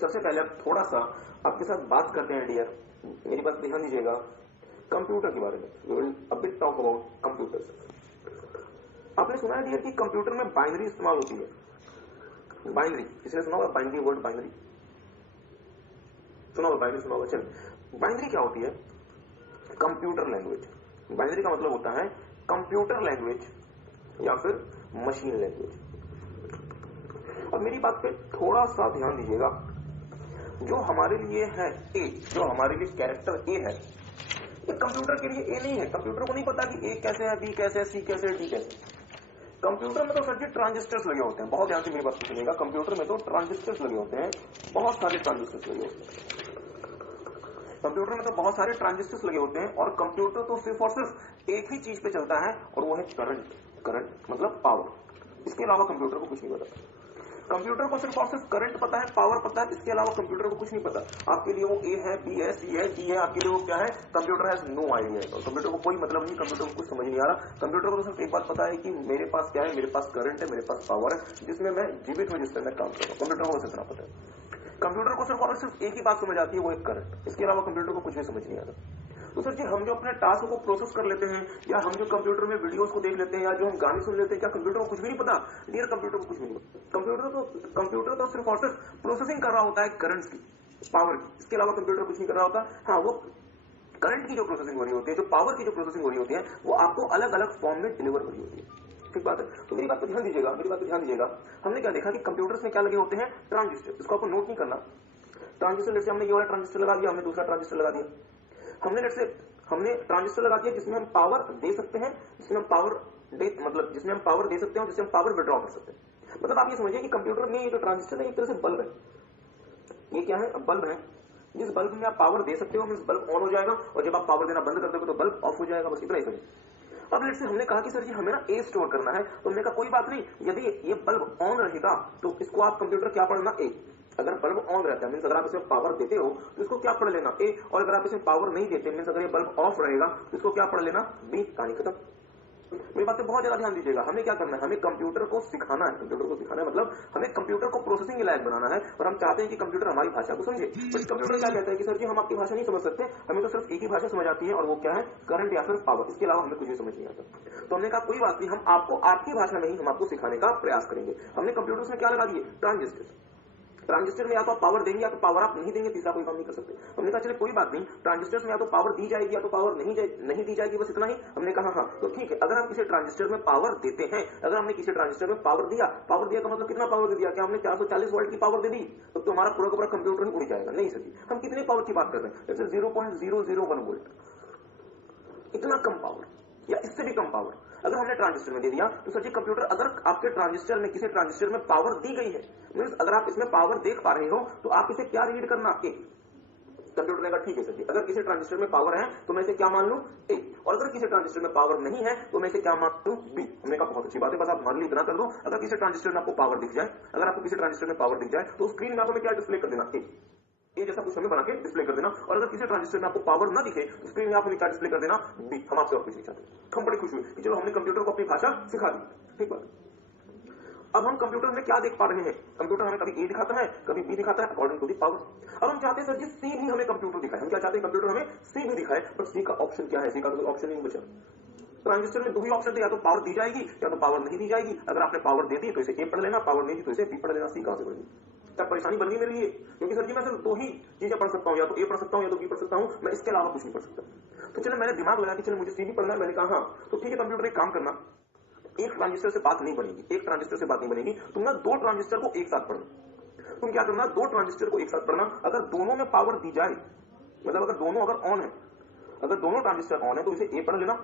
सबसे पहले अब थोड़ा सा आपके साथ बात करते हैं डियर, मेरी बात ध्यान दीजिएगा, कंप्यूटर के बारे में। We will a bit talk about computers. आपने सुना है डियर कि कंप्यूटर में बाइनरी इस्तेमाल होती है। बाइनरी, किसी ने सुना होगा बाइनरी वर्ड? बाइनरी सुना होगा? बाइनरी सुना होगा? चलिए, बाइनरी क्या होती है? Computer language. बाइनरी का मतलब होता है कंप्यूटर लैंग्वेज या फिर मशीन लैंग्वेज। अब मेरी बात पे थोड़ा सा ध्यान दीजिएगा, जो हमारे लिए है ए, जो हमारे लिए कैरेक्टर ए है, ये कंप्यूटर के लिए ए नहीं है। कंप्यूटर को नहीं पता कि ए कैसे है, बी कैसे है, सी कैसे है, डी कैसे। कंप्यूटर में तो सर जी ट्रांजिस्टर्स लगे होते हैं। बहुत ध्यान से मेरी बात सुनिएगा, कंप्यूटर में तो ट्रांजिस्टर्स लगे होते हैं, बहुत सारे ट्रांजिस्टर्स लगे होते हैं। कंप्यूटर में तो बहुत सारे ट्रांजिस्टर्स लगे होते हैं, और कंप्यूटर तो सिर्फ और सिर्फ एक ही चीज पे चलता है, और वो है करंट। करंट मतलब पावर। इसके अलावा कंप्यूटर को कुछ नहीं पता। कंप्यूटर को सिर्फ और सिर्फ करंट पता है, पावर पता है, इसके अलावा कंप्यूटर को कुछ नहीं पता। आपके लिए वो ए है, बी है, सी है, डी है, आपके लिए वो क्या है? Computer has no idea. तो कंप्यूटर को कोई मतलब नहीं, कंप्यूटर को कुछ समझ नहीं आ रहा। कंप्यूटर को तो सिर्फ एक बात पता है कि मेरे पास क्या है, मेरे पास करंट है, मेरे पास पावर है, जिसमें मैं जीवित हूं, जिससे मैं काम कर रहा हूं। कंप्यूटर को बस इतना पता है। कंप्यूटर को सिर्फ और सिर्फ एक ही बात समझ आती है, वो एक करंट। इसके अलावा कंप्यूटर को कुछ भी समझ नहीं आता। तो सर जी, हम जो अपने टास्क को प्रोसेस कर लेते हैं, या हम जो कंप्यूटर में वीडियोस को देख लेते हैं, या जो हम गाने सुन लेते हैं, क्या कंप्यूटर को कुछ भी नहीं पता? डियर, कंप्यूटर को कुछ भी नहीं पता। कंप्यूटर तो सिर्फ और सिर्फ प्रोसेसिंग कर रहा होता है करंट की, पावर की। इसके अलावा कंप्यूटर कुछ नहीं कर रहा होता। हाँ, वो करंट की जो प्रोसेसिंग हो रही होती है, जो पावर की जो प्रोसेसिंग हो रही होती है, वो आपको अलग अलग फॉर्म में डिलीवर हो रही होती है। ठीक बात है? तो मेरी बात को ध्यान दीजिएगा, मेरी बात को ध्यान दीजिएगा। हमने क्या देखा कि कंप्यूटर्स में क्या लगे होते हैं? ट्रांजिस्टर। इसको आपको नोट नहीं करना। ट्रांजिस्टर, जैसे हमने ये वाला ट्रांजिस्टर लगा दिया, हमने दूसरा ट्रांजिस्टर लगा दिया। हमने ट्रांजिस्टर लगा दिया जिसमें हम पावर दे सकते हैं, जिसमें हम पावर जिसमें हम पावर दे सकते हैं, और जिसमें हम पावर विड्रॉ कर सकते हैं। मतलब आप ये समझिए कि कंप्यूटर में ये जो ट्रांजिस्टर है, एक तरह से बल्ब है। ये क्या है? बल्ब है। जिस बल्ब में आप पावर दे सकते हो, मींस बल्ब ऑन हो जाएगा, और जब आप पावर देना बंद कर दोगे तो बल्ब ऑफ हो जाएगा। बस इतना ही समझिए। अब लेट्स से हमने कहा कि सर जी हमें ना ए स्टोर करना है, तो हमने कहा कोई बात नहीं, यदि ये बल्ब ऑन रहेगा तो इसको आप कंप्यूटर क्या पढ़ना? ए। अगर बल्ब ऑन रहता है, मींस अगर आप इसमें पावर देते हो तो इसको क्या पढ़ लेना? ए। और अगर आप इसमें पावर नहीं देते, मींस अगर ये बल्ब ऑफ रहेगा तो इसको क्या पढ़ लेना? बी। कहानी खत्म। मेरी बात पे बहुत ज्यादा ध्यान दीजिएगा। हमें क्या करना है? हमें कंप्यूटर को सिखाना है। कंप्यूटर को सिखाना है मतलब हमें कंप्यूटर को प्रोसेसिंग के लायक बनाना है, और हम चाहते हैं कि कंप्यूटर हमारी भाषा को समझे। बट कंप्यूटर क्या कहता है कि सर जी हम आपकी भाषा नहीं समझ सकते, हमें तो सिर्फ एक ही भाषा समझ आती है, और वो क्या है? करंट या फिर पावर। इसके अलावा हमें कुछ भी समझ नहीं आता। तो हमने कहा कोई बात नहीं, हम आपको आपकी भाषा में ही हम आपको सिखाने का प्रयास करेंगे। हमने कंप्यूटर्स में क्या लगा दिए? ट्रांजिस्टर। ट्रांजिस्टर में या तो आप पावर देंगे, या तो पावर आप नहीं देंगे, तीसरा कोई काम नहीं कर सकते। हमने कहा चले कोई बात नहीं, ट्रांजिस्टर्स में या तो पावर दी जाएगी, या तो पावर नहीं दी जाएगी, बस इतना ही। हमने कहा हाँ, तो ठीक है। अगर हम किसी ट्रांजिस्टर में पावर देते हैं, अगर हमने किसी ट्रांजिस्टर में पावर दिया का मतलब कितना पावर दे दिया? क्या हमने 440 वोल्ट की पावर दे दी तो हमारा पूरा का पूरा कंप्यूटर ही उड़ जाएगा? नहीं सर जी, हम कितने पावर की बात कर रहे हैं? जैसे 0.001 वोल्ट, इतना कम पावर, या इससे भी कम पावर अगर हमने ट्रांजिस्टर में दे दिया, तो सर जी कंप्यूटर, अगर आपके ट्रांजिस्टर में, किसी ट्रांजिस्टर में पावर दी गई है, मींस अगर आप इसमें पावर देख पा रहे हो, तो आप इसे क्या रीड करना? ए। कंप्यूटर ने कहा ठीक है सर जी, अगर किसी ट्रांजिस्टर में पावर है तो मैं इसे क्या मान लूं? ए। और अगर किसी ट्रांजिस्टर में पावर नहीं है तो मैं इसे क्या मान लूं? बी। हमने कहा बहुत अच्छी बात है, बस आप मान ली इतना कर दो। अगर किसी ट्रांजिस्टर में आपको पावर दिख जाए, अगर आपको किसी ट्रांजिस्टर में पावर दिख जाए, तो स्क्रीन में आपको क्या डिस्प्ले कर देना? ए जैसा कुछ हमें बना के डिस्प्ले कर देना। और अगर किसी ट्रांजिस्टर में आपको पावर ना दिखे तो स्क्रीन में आप क्या डिस्प्ले कर देना? बी। हम आपसे और कुछ नहीं चाहते। हम बड़ी खुश हुए कि चलो हमने कंप्यूटर को अपनी भाषा सिखा दी। ठीक बात। अब हम कंप्यूटर में क्या देख पा रहे हैं? कंप्यूटर हमें कभी ए दिखाता है, कभी बी दिखाता है, अकॉर्डिंग टू दी पावर। अब हम चाहते हैं सर जी सी भी हमें कंप्यूटर दिखाए। हम क्या चाहते हैं? कंप्यूटर हमें सी भी दिखाए, बट सी का ऑप्शन क्या है? सी का कोई ऑप्शन नहीं बचा। ट्रांजिस्टर में दो ही ऑप्शन थे, या तो पावर दी जाएगी या तो पावर नहीं दी जाएगी। अगर आपने पावर दे दी तो इसे ए पढ़ लेना, पावर नहीं दी तो इसे बी पढ़ लेना। सी कहां से पढ़ेगी? तब परेशानी बन गई मेरे लिए, क्योंकि सर जी मैं सिर्फ दो ही चीजें पढ़ सकता हूं, या तो ए पढ़ सकता हूं या तो बी पढ़ सकता हूं, मैं इसके अलावा कुछ नहीं पढ़ सकता। तो चलो मैंने दिमाग लगा कि चलो मुझे सी भी पढ़ना है। मैंने कहा हाँ, तो ठीक है कंप्यूटर एक काम करना, एक ट्रांजिस्टर से बात नहीं बनेगी, एक ट्रांजिस्टर से बात नहीं बनेगी, तुम ना दो ट्रांजिस्टर को एक साथ पढ़ना। तुम क्या करना? दो ट्रांजिस्टर को एक साथ पढ़ना। अगर दोनों में पावर दी जाए, मतलब अगर दोनों ऑन है, अगर दोनों ट्रांजिस्टर ऑन है तो इसे ए पढ़ लेना।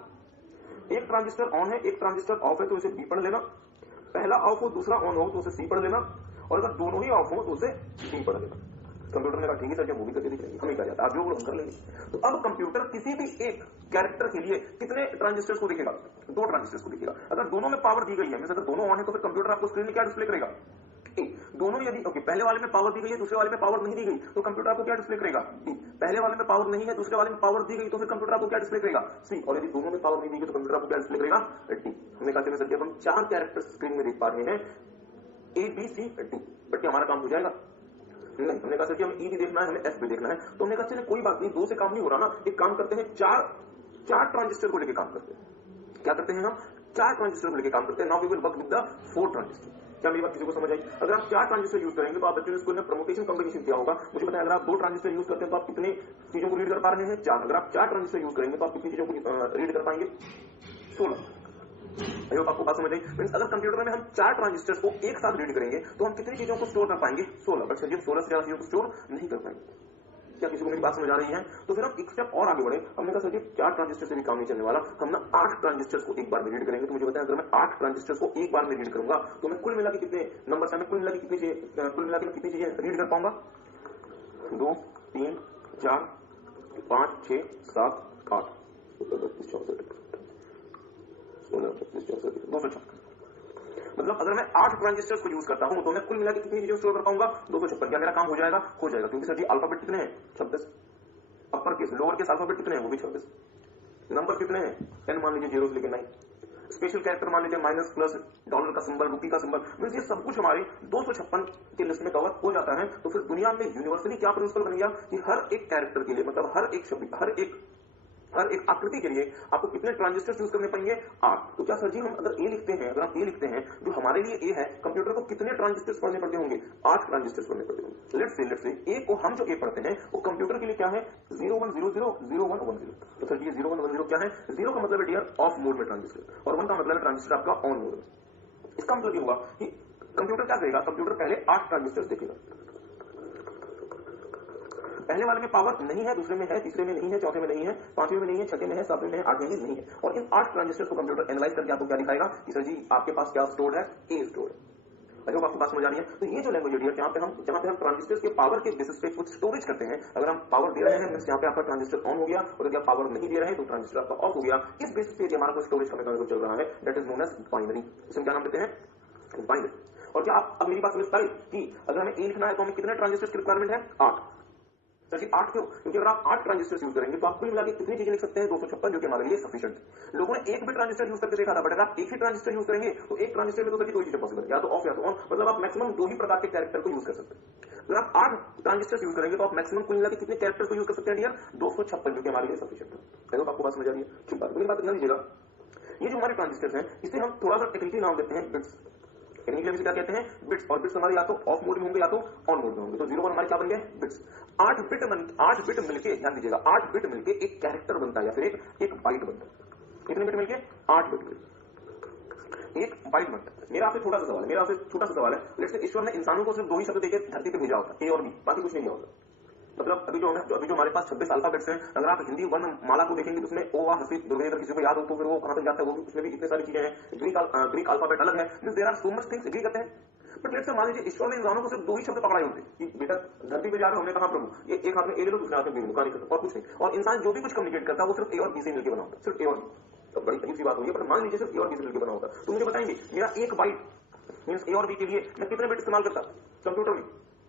एक ट्रांजिस्टर ऑन है, एक ट्रांजिस्टर ऑफ है तो इसे बी पढ़ लेना। पहला ऑफ हो दूसरा ऑन हो तो उसे सी पढ़ लेना, और अगर दोनों ही ऑफ हो तो उसे डी पढ़ लेना। कंप्यूटर ने कहा ठीक है सर, जब मूवी करके दिख रही है हमें क्या जाता है, आप जो हम कर लेंगे। तो अब कंप्यूटर किसी भी एक कैरेक्टर के लिए कितने ट्रांजिस्टर्स को दिखेगा? दो ट्रांजिस्टर्स को दिखेगा। अगर दोनों में पावर दी गई है, अगर दोनों ऑन है, तो फिर कंप्यूटर आपको स्क्रीन में क्या डिस्प्ले करेगा? दोनों यदि ओके, पहले वाले में पावर दी गई है, दूसरे वाले में पावर नहीं दी गई, तो कंप्यूटर आपको क्या डिस्प्ले करेगा? बी। पहले वाले में पावर नहीं है, दूसरे वाले में पावर दी गई, तो फिर कंप्यूटर आपको क्या डिस्प्ले करेगा? सी। और यदि दोनों में पावर नहीं दी गई तो कंप्यूटर आपको क्या डिस्प्ले करेगा? डी। हमने कहा चलिए सर, हम चार कैरेक्टर्स स्क्रीन में देख पा रहे हैं, A B C D, but हमारा काम हो जाएगा। नहीं, हमने कहा सर कि हमें ई भी देखना है, हमें एफ भी देखना है। तो हमने कहा चलिए कोई बात नहीं, 2 से काम नहीं हो रहा ना, एक काम करते हैं, चार ट्रांजिस्टर को लेकर काम करते हैं। क्या करते हैं हम? 4 ट्रांजिस्टर को लेकर काम करते हैं। Now we will work with the 4 transistor. क्या मेरी बात किसी को समझ आई? अगर आप 4 ट्रांजिस्टर यूज करेंगे तो आप बच्चों ने स्कूल में प्रमोटेशन कॉम्बिनेशन किया होगा, मुझे बताया, अगर आप 2 ट्रांजिस्टर यूज करते हैं तो आप कितने चीजों को रीड कर पा रहे हैं? 4। अगर आप 4 ट्रांजिस्टर यूज करेंगे तो आप कितनी चीजों को रीड कर पाएंगे? 16। आपको बात समझ आई? मींस अगर कंप्यूटर में हम 4 ट्रांजिस्टर्स को एक साथ रीड करेंगे तो हम कितनी चीजों को स्टोर कर पाएंगे? 16। बट सर 16 से ज्यादा चीजों को स्टोर नहीं कर पाएंगे। क्या किसी को मेरी बात समझ आ रही है? तो फिर हम एक स्टेप और आगे बढ़े। हमने कहा सर जी 4 ट्रांजिस्टर से भी काम नहीं चलने वाला, हम ना 8 ट्रांजिस्टर्स को एक बार में रीड करेंगे। तो मुझे बताया, अगर मैं 8 ट्रांजिस्टर्स को एक बार में रीड करूंगा तो मैं कुल मिला के कितने नंबर से, कुल मिला के कितनी चीजें रीड कर पाऊंगा? 2, 3, 4, 5, 6, 7, 8, 32, 64, 16, 32, 64, 256। मतलब अगर मैं 8 ट्रांजिस्टर्स को यूज करता हूं तो मैं कुल मिला के कितनी चीजें स्टोर कर पाऊंगा? 256। क्या मेरा काम हो जाएगा? हो जाएगा, क्योंकि सर जी अल्फाबेट कितने हैं? 26। Upper case, lower case alphabet कितने हैं? वो भी 26। नंबर कितने हैं? 10 मान लीजिए, 0 से लेकर 9। स्पेशल कैरेक्टर मान लीजिए माइनस, प्लस, डॉलर का सिंबल, रुपी का सिंबल। मींस ये सब कुछ हमारे 256 की लिस्ट में कवर हो जाता है। तो फिर दुनिया में यूनिवर्सली क्या प्रिंसिपल बन गया कि हर एक कैरेक्टर के लिए, मतलब हर एक शब्द, हर एक आकृति के लिए आपको कितने ट्रांजिस्टर यूज करने पड़ेंगे? 8। तो क्या सर जी हम अगर ए लिखते हैं, अगर हम ए लिखते हैं जो हमारे लिए ए है, कंप्यूटर को कितने ट्रांजिस्टर्स पढ़ने पड़ते होंगे? 8 ट्रांजिस्टर्स पढ़ने पड़ते होंगे। लेट्स से ए को हम जो ए पढ़ते हैं वो कंप्यूटर के लिए क्या है? 0100 0110। तो सर जी 0110 क्या है? 0 का मतलब है डियर ऑफ मोड में ट्रांजिस्टर, और 1 का मतलब है ट्रांजिस्टर आपका ऑन मोड में। इसका मतलब ये हुआ कि कंप्यूटर क्या करेगा? कंप्यूटर पहले 8 ट्रांजिस्टर्स देखेगा। पहले वाले में पावर नहीं है, दूसरे में है, तीसरे में नहीं है, चौथे में नहीं है, पांचवें में नहीं है, छठे में है, सातवें में है, आठवें में नहीं है। और इन 8 ट्रांजिस्टर्स को कंप्यूटर एनालाइज करके आपको क्या दिखाएगा कि सर जी आपके पास क्या स्टोर्ड है? ए स्टोर्ड है। अगर आपको बात समझ आ रही है, तो ये जो लैंग्वेज है जहां पे हम ट्रांजिस्टर्स के पावर के बेसिस पे कुछ स्टोरेज करते हैं, अगर हम पावर दे रहे हैं मींस यहाँ पे आपका ट्रांजिस्टर ऑन हो गया, और यदि आप पावर नहीं दे रहे हैं तो ट्रांजिस्टर आपका ऑफ हो गया। इस बेसिस पे हमारा कोई स्टोरेज का मैकेनिज्म चल रहा है, that is known as binary. इसमें क्या नाम देते हैं? बाइनरी। और क्या आप अब मेरी बात समझ पाए कि अगर हमें ए लिखना है तो हमें कितने ट्रांजिस्टर्स की रिक्वायरमेंट है? 8। सर जी 8 क्यों? क्योंकि अगर आप 8 ट्रांजिस्टर यूज करेंगे तो आप कुल मिला के कितनी चीजें लिख सकते हैं? 256, जो कि हमारे लिए सफिशिएंट है। लोगों ने एक भी ट्रांजिस्टर यूज करके देखा था, बट अगर आप एक ही ट्रांजिस्टर यूज करेंगे तो एक ट्रांजिस्टर में तो सर जी 2 चीजें पॉसिबल है, या तो ऑफ या तो ऑन। मतलब आप मैक्सिमम 2 ही प्रकार के कैरेक्टर को यूज कर सकते हैं। अगर आप 8 ट्रांजिस्टर यूज करेंगे तो आप मैक्सिमम कुल मिला के कितने कैरेक्टर को यूज कर सकते हैं डियर? 256, जो कि हमारे लिए सफिशिएंट है। आपको बात समझ आ रही है? ठीक बात, मेरी बात ध्यान दीजिएगा। ये जो हमारे ट्रांजिस्टर्स हैं इसे हम थोड़ा सा टेक्निकली नाम देते हैं बिट्स। टेक्निकली क्या कहते हैं? बिट्स। और बिट्स हमारे या तो ऑफ मोड में होंगे या तो ऑन मोड में होंगे। तो 0 1 हमारे क्या बन गए? बिट्स। 8 बिट मिलके, ध्यान दीजिएगा, 8 बिट मिलके एक कैरेक्टर बनता है या फिर एक बाइट बनता है। कितने बिट मिलके? 8 बिट मिलके एक बाइट बनता है। मेरा आपसे छोटा सा सवाल है, लेट्स से ईश्वर ने इंसानों को सिर्फ 2 ही शब्द देकर धरती पे भेजा होता, ए और बी, बाकी कुछ नहीं दिया होता। मतलब अभी जो हमारे पास 26 अल्फाबेट्स हैं, अगर आप हिंदी वर्ण माला को देखेंगे तो उसमें ओ आ हसी दुर्गे, अगर किसी को याद हो तो फिर वो कहां तक जाता है, वो भी उसमें भी इतने सारी चीजें हैं। ग्रीक अल्फाबेट अलग है, there are so much things. Agree करते हैं? बट लेट्स से मान लीजिए ईश्वर ने इंसानों को सिर्फ 2 ही शब्द पकड़ाए होते कि बेटा धरती पे जा रहे हो, हमने कहा प्रभु ये एक हाथ में ए ले लो, दूसरे हाथ में बी ले लो, नहीं करता और कुछ नहीं। और इंसान जो भी कुछ कम्युनिकेट करता है वो सिर्फ ए और बी से मिलकर बना होता है, सिर्फ ए और बी। तो बड़ी अजीब सी बात हुई है, पर मान लीजिए सिर्फ ए और बी से मिलकर बना होता। तो मुझे बताएंगे मेरा एक बाइट मींस ए और बी के लिए मैं कितने बिट इस्तेमाल करता कंप्यूटर में?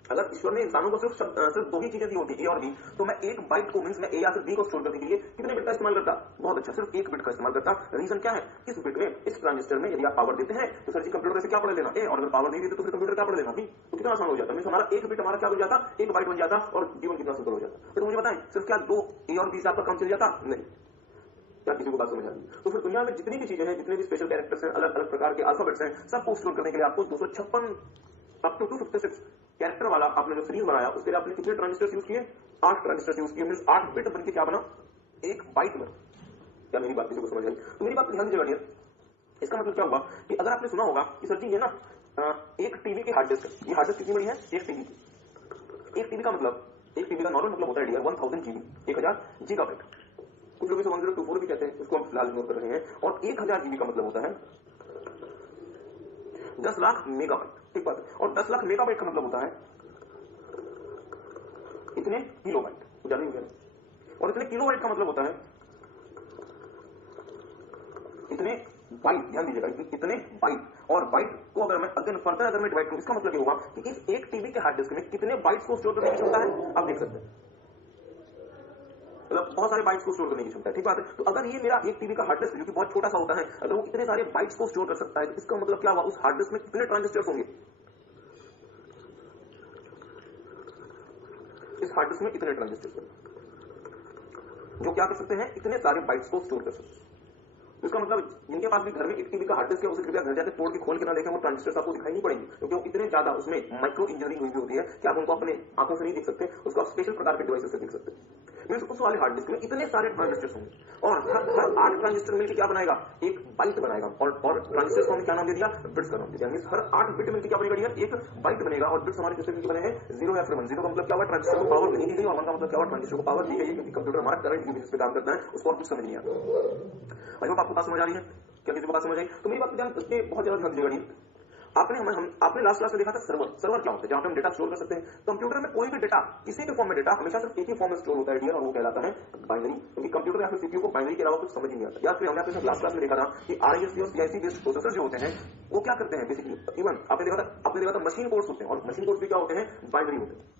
अगर ईश्वर ने इंसानों को सिर्फ 2 ही चीजें दी होती, ए और बी, तो मैं एक बाइट को मींस मैं ए या फिर बी को स्टोर करने के लिए कितने बिट का इस्तेमाल करता? बहुत अच्छा, सिर्फ 1 बिट का इस्तेमाल करता। रीजन क्या है? इस बिट में, इस ट्रांजिस्टर में यदि आप पावर देते हैं तो सर जी कंप्यूटर से क्या पढ़ लेना? ए, और अगर पावर नहीं देते तो फिर कंप्यूटर क्या पढ़ लेना? बी। तो कितना आसान हो जाता है, मींस हमारा 1 बिट हमारा क्या बन जाता? 1 बाइट बन जाता, और जीवन कितना सिंपल हो जाता। तो मुझे बताएं सिर्फ क्या 2 ए और बी से आपका काम चल जाता? नहीं। क्या किसी को बात समझ आ रही है? तो फिर दुनिया में जितनी भी चीजें हैं, जितने भी स्पेशल कैरेक्टर्स हैं, अलग अलग प्रकार के अल्फाबेट्स हैं, सबको स्टोर करने के लिए आपको 256 अप टू 256 कैरेक्टर वाला आपने जो सीरीज बनाया उसके लिए आपने कितने ट्रांजिस्टर यूज किए? 8 ट्रांजिस्टर यूज किए। मींस 8 बिट बनके क्या बना? एक बाइट बना। क्या मेरी बात किसी को समझ आई? तो मेरी बात ध्यान दीजिएगा। इसका मतलब क्या हुआ कि अगर आपने सुना होगा कि सर जी ये ना एक टीवी की हार्ड डिस्क है। ये हार्ड डिस्क कितनी बड़ी है? एक टीवी की। एक टीवी का मतलब, एक टीवी का नॉर्मल मतलब होता है डियर 1000 जीबी, 1000 गीगाबाइट। कुछ लोग इसे 1024 भी कहते हैं, उसको हम फिलहाल इग्नोर कर रहे हैं। और 1000 जीबी का मतलब होता है 10 लाख मेगाबाइट। ठीक बात है। और 10 लाख मेगाबाइट का मतलब होता है इतने किलोबाइट। ज्यादा हो गया। और इतने किलोबाइट का मतलब होता है इतने बाइट। ध्यान दीजिएगा, इतने बाइट। और बाइट को अगर मैं फर्दर अगर मैं डिवाइड करूं, इसका मतलब ये होगा कि इस एक टीवी के हार्ड डिस्क में कितने बाइट्स को स्टोर करने की क्षमता है, आप देख सकते हैं। मतलब बहुत सारे बाइट्स को स्टोर करने की क्षमता है। ठीक बात है। तो अगर ये मेरा एक टीवी का हार्ड डिस्क जो कि बहुत छोटा सा होता है, अगर वो इतने सारे बाइट्स को स्टोर कर सकता है, तो इसका मतलब क्या हुआ? उस हार्ड डिस्क में कितने ट्रांजिस्टर्स होंगे? इस हार्ड डिस्क में इतने ट्रांजिस्टर जो क्या कर सकते हैं, इतने सारे बाइट्स को स्टोर कर सकते हैं। इसका मतलब जिनके पास भी घर में 1 TB का हार्ड डिस्क है, उसे कृपया घर जाकर तोड़ के खोल के ना देखें, वो ट्रांजिस्टर्स आपको दिखाई नहीं पड़ेंगे, क्योंकि वो इतने ज्यादा उसमें माइक्रो इंजीनियरिंग हुई होती है कि आप उनको अपने आंखों से नहीं देख सकते, उसको आप स्पेशल प्रकार के डिवाइसेस से देख सकते हैं। मींस उस वाले हार्ड डिस्क में इतने सारे ट्रांजिस्टर्स होंगे और हर 8 ट्रांजिस्टर मिलकर क्या बनाएगा, एक बाइट बनाएगा। और ट्रांजिस्टर्स को हमने क्या नाम दे दिया, बिट्स का नाम दे दिया। मींस हर 8 बिट मिलकर क्या बनेगा, एक बाइट बनेगा। और बिट्स हमारे किससे मिलकर बने हैं, 0 या फिर 1। 0 का मतलब क्या हुआ, ट्रांजिस्टर को पावर नहीं दी गई, और 1 का मतलब क्या हुआ, ट्रांजिस्टर को पावर दी गई है, क्योंकि कंप्यूटर हमारा करंट की बेसिस पे काम करता है, उसको और कुछ समझ नहीं आता। आई होप आपको बात समझ आ रही है, क्या किसी को बात समझ आई? तो मेरी बात ध्यान उसके बहुत ज्यादा ध्यान दीजिएगा। आपने लास्ट क्लास में देखा था सर्वर क्या होता है, जहां पे हम डेटा स्टोर कर सकते हैं। कंप्यूटर में कोई भी डेटा, किसी के फॉर्म में डेटा हमेशा सिर्फ एक ही फॉर्म में स्टोर होता है डियर, और वो कहलाता है बाइनरी। क्योंकि कंप्यूटर या फिर सीपीयू को बाइनरी के अलावा कुछ समझ ही नहीं आता। या फिर हमने आपने लास्ट क्लास में देखा था कि आरआईएससी और सीआईसी बेस्ड प्रोसेसर जो होते हैं वो क्या करते हैं बेसिकली, इवन आपने देखा था मशीन कोड्स होते हैं, और मशीन कोड्स भी क्या होते हैं, बाइनरी होते हैं।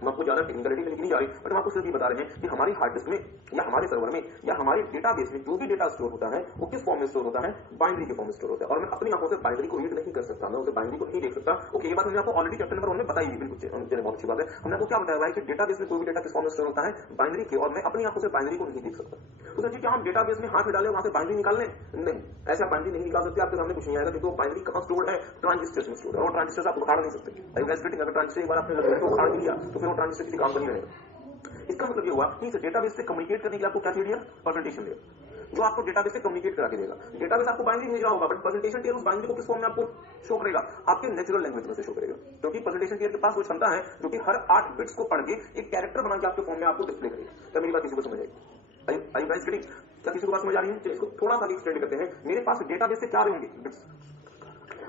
हम आपको ज्यादा टेक्निकलिटी में नहीं जा रही, बट हम आपको सिर्फ ये बता रहे हैं कि हमारी हार्ड डिस्क में या हमारे सर्वर में या हमारे डेटाबेस में जो भी डेटा स्टोर होता है वो किस फॉर्म में स्टोर होता है, बाइनरी के फॉर्म में स्टोर होता है। और मैं अपनी आंखों से बाइनरी को रीड नहीं कर सकता, मैं उसे बाइनरी को नहीं देख सकता। ओके, ये बात हमने आपको ऑलरेडी चैप्टर नंबर 1 में बताई है, बिल्कुल बहुत अच्छी बात है। हमने आपको क्या बताया है कि डेटाबेस में कोई भी डेटा किस फॉर्म में स्टोर होता है, बाइनरी के, और मैं अपनी आंखों से बाइनरी को नहीं देख सकता। तो सर जी क्या हम डेटाबेस में हाथ डाले वहां से बाइनरी निकाल लें? नहीं, ऐसा बाइनरी नहीं निकाल सकते, आपके सामने कुछ नहीं आएगा, क्योंकि वो बाइनरी कहां स्टोर है, ट्रांजिस्टर्स में स्टोर है, और ट्रांजिस्टर्स आप उखाड़ नहीं सकते। अगर ट्रांजिस्टर एक बार आपने उखाड़ दिया तो फिर वो ट्रांजिस्टर किसी काम का नहीं रहेगा। इसका मतलब ये हुआ कि डेटाबेस से कम्युनिकेट करने के लिए आपको क्या चाहिए, प्रेजेंटेशन लेयर, जो आपको डेटाबेस से कम्युनिकेट करा के देगा। डेटाबेस आपको बाइनरी भेज रहा होगा, बट प्रेजेंटेशन लेयर उस बाइनरी को किस फॉर्म में आपको शो करेगा, आपके नेचुरल लैंग्वेज में से शो करेगा। क्योंकि प्रेजेंटेशन लेयर के पास वो क्षमता है जो कि हर 8 बिट्स को पढ़ के एक कैरेक्टर बना के आपके फॉर्म में आपको डिस्प्ले करेगा। क्या मेरी बात किसी को समझ आई? क्या किसी को बात समझ आ रही है? इसको थोड़ा सा एक्सटेंड करते हैं। मेरे पास डेटाबेस से क्या रहेंगे, बिट्स।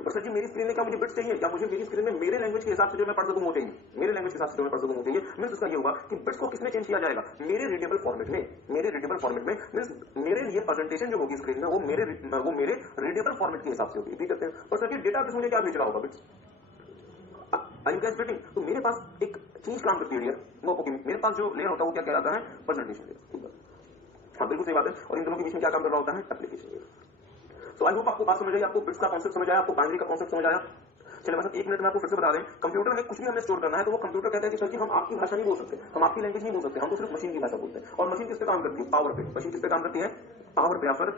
और सर जी मेरी स्क्रीन में क्या मुझे बिट्स चाहिए, या मुझे मेरी स्क्रीन में मेरे लैंग्वेज के हिसाब से जो मैं पढ़ सकूं वो चाहिए, मेरे लैंग्वेज के हिसाब से जो मैं पढ़ सकूं वो चाहिए। मींस उसका ये होगा कि बिट्स को किसमें चेंज किया जाएगा, मेरे रीडेबल फॉर्मेट में, मींस मेरे लिए प्रेजेंटेशन जो होगी स्क्रीन में वो मेरे रीडेबल फॉर्मेट के हिसाब से होगी, ठीक करते हैं। और सर डेटाबेस मुझे क्या भेज रहा होगा, बिट्स। आई एम गेटिंग, तो मेरे पास एक चीज काम करती है, मेरे पास जो लेयर होता है वो क्या कहलाता है, प्रेजेंटेशन लेयर। हाँ बिल्कुल सही बात है। और इन दोनों के बीच में क्या काम कर रहा होता है, एप्लीकेशन लेयर। तो आई होप आपको बात समझ आई, आपको बिट्स का कॉन्सेप्ट समझ आया, आपको बाइनरी का कॉन्सेप्ट समझ आया। चलिए बस 1 मिनट में आपको फिर से बता दें, कंप्यूटर में कुछ भी हमें स्टोर करना है तो वो कंप्यूटर कहता है कि सर जी हम आपकी भाषा नहीं बोल सकते, हम आपकी लैंग्वेज नहीं बोल सकते, हम तो सिर्फ मशीन की भाषा बोलते हैं। और मशीन किस पे काम करती है, पावर पे। मशीन किस पे काम करती है, पावर पे, या फिर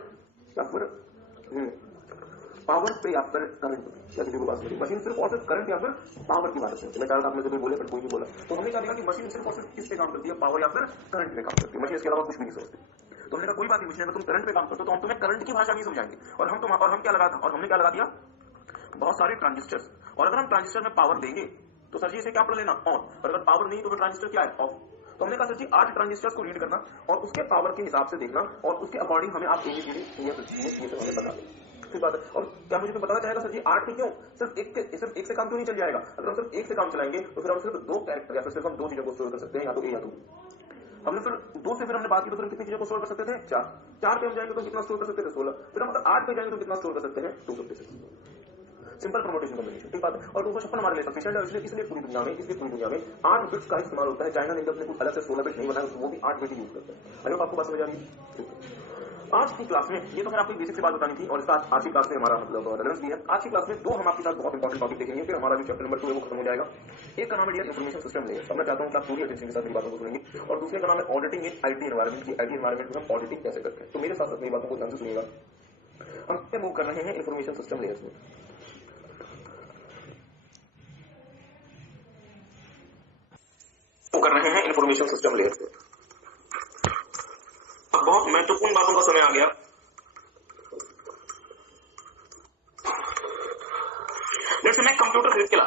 पावर पे या फिर करंट। या किसी को बात समझी, मशीन सिर्फ और सिर्फ करंट या फिर पावर की बात है। मैं चाह रहा था आप में से कोई बोले, पर कोई नहीं बोला। तो हमने क्या देखा कि मशीन सिर्फ और सिर्फ किस पे काम करती है, पावर या फिर करंट पे काम करती है। मशीन इसके अलावा कुछ भी नहीं सोचती। तो हमने कहा कोई बात नहीं, अगर तुम करंट पे काम करते हो तो हम तुम्हें करंट की भाषा नहीं समझाएंगे। और हम क्या लगा था, और हमने क्या लगा दिया, बहुत सारे ट्रांजिस्टर्स। और अगर हम ट्रांजिस्टर में पावर देंगे तो सर जी इसे क्या पढ़ लेना, ऑन। और अगर पावर नहीं तो फिर ट्रांजिस्टर क्या है, ऑफ। तो हमने कहा सर जी 8 ट्रांजिस्टर्स को रीड करना और उसके पावर के हिसाब से देखना, और उसके अकॉर्डिंग हमें आप ABCD बता दें। बात है। और क्या मुझे बताना चाहेगा सर जी 8 क्यों, सिर्फ एक से काम क्यों नहीं चल जाएगा? अगर हम सिर्फ एक से काम चलाएंगे तो फिर हम सिर्फ 2 कैरेक्टर या फिर सिर्फ हम 2 चीजों को स्टोर कर सकते हैं, या तो ए या तो। हमने फिर 2 से फिर हमने बात की तो फिर कितनी चीजों को स्टोर कर सकते थे, 4 पे हम जाएंगे तो कितना स्टोर कर सकते थे, 16। फिर हम 8 पे जाएंगे तो कितना स्टोर कर सकते हैं, 256। सिंपल परम्यूटेशन कॉम्बिनेशन, ठीक बात है। और 256 हमारे लिए सफिशिएंट है। इसलिए पूरी दुनिया में 8 बिट्स का इस्तेमाल होता है। चाइना ने अपने कुछ अलग से 16 बिट नहीं बनाया, वो भी 8 बिट यूज करते हैं। अगर आपको बात समझ आ रही है, आज की क्लास में ये तो फिर आपको बेसिक से बात बतानी थी, और इसका आज की क्लास में हमारा मतलब रेलेवेंस भी है। आज की क्लास में 2 हम आपके साथ बहुत इंपॉर्टेंट टॉपिक देखेंगे, फिर हमारा जो चैप्टर नंबर 2 है वो खत्म हो जाएगा। एक का नाम है इंफॉर्मेशन सिस्टम लेयर। अब मैं चाहता हूं कि आप पूरी अटेंशन के साथ मेरी बातों को सुनेंगे। और दूसरे का नाम है ऑडिटिंग इन आईटी एनवायरनमेंट, की आईटी एनवायरनमेंट में हम ऑडिटिंग कैसे करते हैं। तो मेरे साथ मेरी बातों को ध्यान से सुनिएगा। हम मूव कर रहे हैं इंफॉर्मेशन सिस्टम लेयर्स में। कर रहे हैं इंफॉर्मेशन सिस्टम लेयर से। अब बहुत महत्वपूर्ण बातों का समय आ गया। जैसे मैं कंप्यूटर खरीद के ला,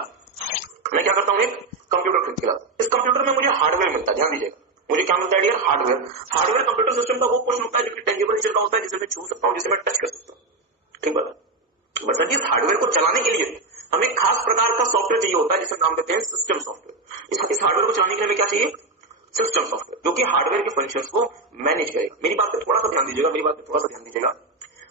मैं क्या करता हूं, एक कंप्यूटर खरीद के ला। इस कंप्यूटर में मुझे हार्डवेयर मिलता है, ध्यान दीजिएगा, मुझे क्या मिलता है dear, hardware. Hardware computer system का वो पोर्शन होता है जो कि टेंजिबल नेचर का होता है, जिसे मैं छू सकता हूं, जिसे मैं टच कर सकता हूं, ठीक बात है। बट इस हार्डवेयर को चलाने के लिए हमें खास प्रकार का सॉफ्टवेयर चाहिए होता है, जिसे नाम देते हैं सिस्टम सॉफ्टवेयर। इस हार्डवेयर को चलाने के लिए हमें क्या चाहिए, सिस्टम सॉफ्टवेयर, जो कि हार्डवेयर के फंक्शंस को मैनेज करेगा। मेरी बात पे थोड़ा सा ध्यान दीजिएगा,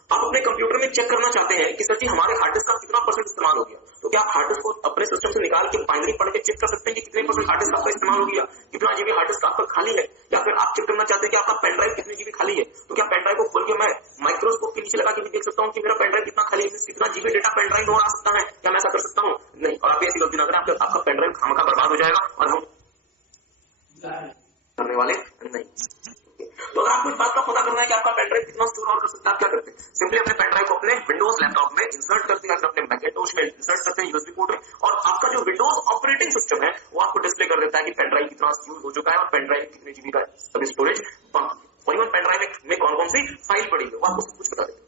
आप अपने कंप्यूटर में चेक करना चाहते हैं कि सर जी हमारे हार्ड डिस्क का कितना परसेंट इस्तेमाल हो गया, तो क्या आप हार्ड डिस्क को अपने सिस्टम से निकाल के बाइनरी पढ़ के चेक कर सकते हैं कि कितने परसेंट हार्ड डिस्क आपका इस्तेमाल हो गया, कितना जीबी हार्ड डिस्क आपका खाली है। या फिर आप चेक करना चाहते हैं कि आपका पेन ड्राइव कितने जीबी खाली है, तो क्या पेन ड्राइव को खोल के मैं माइक्रोस्कोप के नीचे लगा के भी देख सकता हूँ कि मेरा पेन ड्राइव कितना खाली है, कितना जीबी डेटा पेन ड्राइव में आ सकता है, क्या मैं ऐसा कर सकता हूँ? नहीं। और आप ऐसी गलती ना करें, आपका पेन ड्राइव खामखा बर्बाद हो जाएगा और हम इस बात का पता करना है कि आपका पेन ड्राइव कितना स्टोर और कर सकता है, आप क्या करते हैं, सिंपली अपने पेन ड्राइव को अपने विंडोज लैपटॉप में इंसर्ट करते हैं, अपने मैकेटोश में इंसर्ट करते हैं यूएसबी पोर्ट में, और आपका जो विंडोज ऑपरेटिंग सिस्टम है वो आपको डिस्प्ले कर देता है कि पेन ड्राइव कितना यूज हो चुका है और पेन ड्राइव कितने जीबी का अभी स्टोरेज बाकी है, और इवन पेन ड्राइव में कौन कौन सी फाइल पड़ी है वो आपको सब कुछ बता देगा।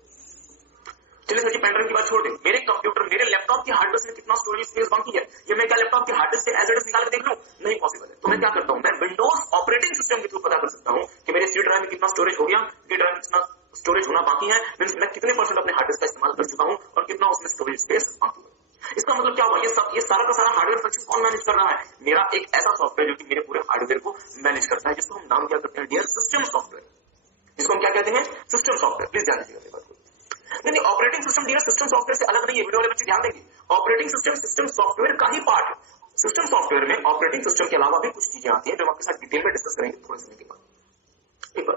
चलिए सर जी पेन ड्राइव की बात छोड़ दें, मेरे कंप्यूटर मेरे लैपटॉप की हार्ड डिस्क में कितना स्टोरेज स्पेस बाकी है, ये मैं क्या लैपटॉप की हार्ड डिस्क से एज इट इज निकाल के देख लूं, नहीं पॉसिबल है। तो मैं क्या करता हूं, मैं विंडोज ऑपरेटिंग सिस्टम के थ्रू पता कर सकता हूं कि मेरे सी ड्राइव में कितना स्टोरेज हो गया, डी ड्राइव में कितना स्टोरेज होना बाकी है, मींस मैं कितने परसेंट अपने हार्ड डिस्क का इस्तेमाल कर चुका हूं और कितना उसमें स्टोरेज स्पेस बाकी है। इसका मतलब क्या हुआ, ये सारा का सारा हार्डवेयर फंक्शन कौन मैनेज कर रहा है, मेरा एक ऐसा सॉफ्टवेयर जो कि मेरे पूरे हार्डवेयर को मैनेज करता है, जिसको हम नाम क्या करते हैं डियर सिस्टम सॉफ्टवेयर, जिसको हम क्या कहते हैं सिस्टम सॉफ्टवेयर। प्लीज ध्यान दीजिएगा मेरी बात को। नहीं, operating system dear system software से अलग नहीं है, वीडियो वाले बच्चे ध्यान देंगे, ऑपरेटिंग सिस्टम सिस्टम सॉफ्टवेयर का ही पार्ट है। सिस्टम सॉफ्टवेयर में ऑपरेटिंग सिस्टम के अलावा भी कुछ चीजें आती हैं जो हम आपके साथ डिटेल में डिस्कस करेंगे थोड़े समय के बाद, ठीक है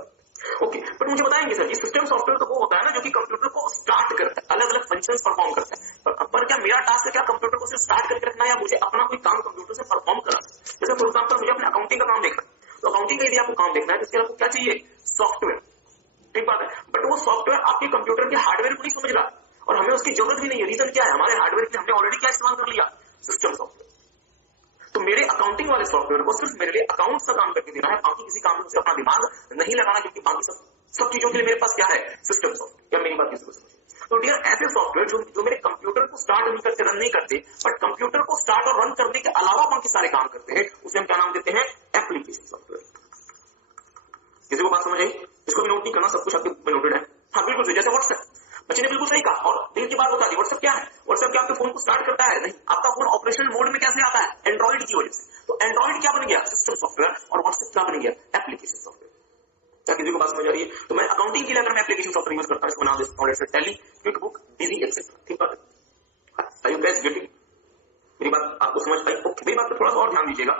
ओके। बट मुझे बताएंगे सर ये सिस्टम सॉफ्टवेयर तो वो होता है ना जो कि कंप्यूटर को स्टार्ट करता है, अलग अलग फंक्शंस परफॉर्म करता है, पर क्या मेरा टास्क है क्या कंप्यूटर को सिर्फ स्टार्ट करके रखना है या मुझे अपना कोई काम कंप्यूटर से परफॉर्म करना है। जैसे फॉर एग्जाम्पल मुझे अपने अकाउंटिंग का काम देखना है, तो अकाउंटिंग का यदि आपको काम देखना है तो इसके लिए आपको क्या चाहिए, सॉफ्टवेयर, ठीक बात है, बट वो सॉफ्टवेयर आपके कंप्यूटर के हार्डवेयर को नहीं समझ रहा और हमें उसकी जरूरत भी नहीं है। रीजन क्या है, हमारे हार्डवेयर के हमने ऑलरेडी क्या इस्तेमाल कर लिया, सिस्टम सॉफ्टवेयर। तो मेरे अकाउंटिंग वाले सॉफ्टवेयर को सिर्फ मेरे लिए अकाउंट्स का काम करके देना है, बाकी किसी काम में मुझे अपना दिमाग नहीं लगाना, क्योंकि बाकी सब चीजों के लिए मेरे पास क्या है, सिस्टम सॉफ्टवेयर। क्या मेरी बात किसी को समझ। तो डियर ऐसे सॉफ्टवेयर जो मेरे कंप्यूटर को स्टार्ट नहीं करते, रन नहीं करते, बट कंप्यूटर को स्टार्ट और रन करने के अलावा बाकी सारे काम करते हैं, उसे हम क्या नाम देते हैं, एप्लीकेशन सॉफ्टवेयर। किसी को बात समझ आई, इसको भी नोट नहीं करना, सब कुछ आपके नोटेड है। हाँ बिल्कुल सही, जैसे व्हाट्सएप, बच्चे ने बिल्कुल सही कहा और दिल की बात बता दी। व्हाट्सएप क्या है, व्हाट्सएप क्या आपके फोन को स्टार्ट करता है, नहीं, आपका फोन ऑपरेशनल मोड में कैसे आता है, एंड्रॉइड की वजह से। तो एंड्रॉइड क्या बन गया, सिस्टम सॉफ्टवेयर, और व्हाट्सएप क्या बन गया, एप्लीकेशन सॉफ्टवेयर। क्या किसी को बात समझ आ रही है। तो मैं अकाउंटिंग के लिए अगर मैं एप्लीकेशन सॉफ्टवेयर यूज करता हूं, इसको नाम देता हूं टैली, क्विक बुक, डिजी एक्सेट्रा, ठीक है। आर यू गाइस गेटिंग, मेरी बात आपको समझ आई। ओके, मेरी बात पे थोड़ा सा और ध्यान दीजिएगा।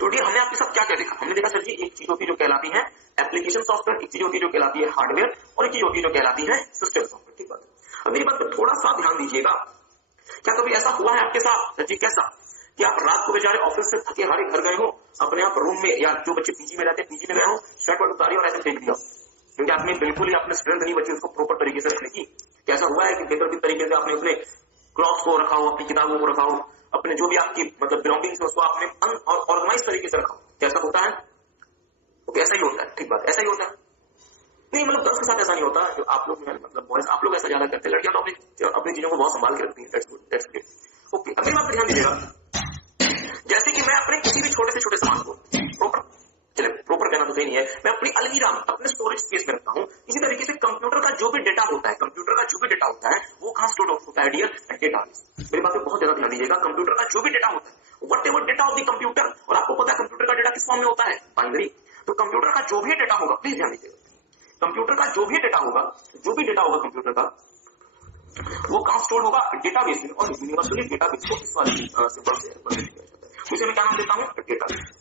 तो डियर हमने आपके साथ क्या क्या देखा, हमने देखा सर जी एक चीज होती है जो कहलाती है एप्लीकेशन सॉफ्टवेयर, एक चीज होती है जो कहलाती है हार्डवेयर, और एक चीज होती है जो कहलाती है सिस्टम सॉफ्टवेयर, ठीक बात है। अब मेरी बात पे थोड़ा सा ध्यान दीजिएगा। क्या कभी ऐसा हुआ है आपके साथ सर जी, कैसा कि आप रात को बेचारे ऑफिस से थके हारे घर गए हो, अपने आप रूम में, या जो बच्चे पीजी में रहते हैं पीजी में गए हो, शर्ट वट उतारी और ऐसे फेंक दिया, क्योंकि आपने बिल्कुल ही आपने स्ट्रेंथ नहीं बची उसको प्रॉपर तरीके से रखने की। कैसा हुआ है कि बेहतर तरीके से आपने अपने क्लॉथ्स को रखा हो, अपनी किताबों को रखा हो, अपने जो भी आपकी मतलब बिलोंगिंग्स है उसको आपने ऑर्गेनाइज तरीके से रखा हो, कैसा होता है, तो ऐसा ही होता है, ठीक बात, ऐसा ही होता है। नहीं मतलब गर्ल्स के साथ ऐसा नहीं होता, जो आप लोग मतलब बॉयज आप लोग ऐसा ज्यादा करते हैं, लड़कियां तो अपनी चीजों को बहुत संभाल के रखती हैं, दैट्स ग्रेट। ओके, अब मेरी बात पर ध्यान दीजिएगा। जैसे कि मैं अपने किसी भी छोटे से छोटे सामान को प्रॉपर कहना तो सही नहीं है, मैं अपनी अलमीरा में अपने स्टोरेज स्पेस में रखता हूं, इसी तरीके से कंप्यूटर का जो भी डेटा होता है, वो कहां स्टोर होता है डियर, डेटाबेस। मेरी बात पे बहुत ज्यादा ध्यान दीजिएगा। कंप्यूटर का जो भी डेटा होता है, what ever data of the computer, और आपको पता है कंप्यूटर का डेटा किस फॉर्म में होता है, बाइनरी। तो कंप्यूटर का जो भी डेटा होगा, प्लीज ध्यान दीजिएगा, कंप्यूटर का जो भी डेटा होगा कंप्यूटर का, वो कहां स्टोर होगा, डेटाबेस में। और यूनिवर्सली डेटाबेस को इस वाले सिंबल से रिप्रेजेंट किया जाता है, उसे मैं क्या नाम देता हूं, डेटाबेस।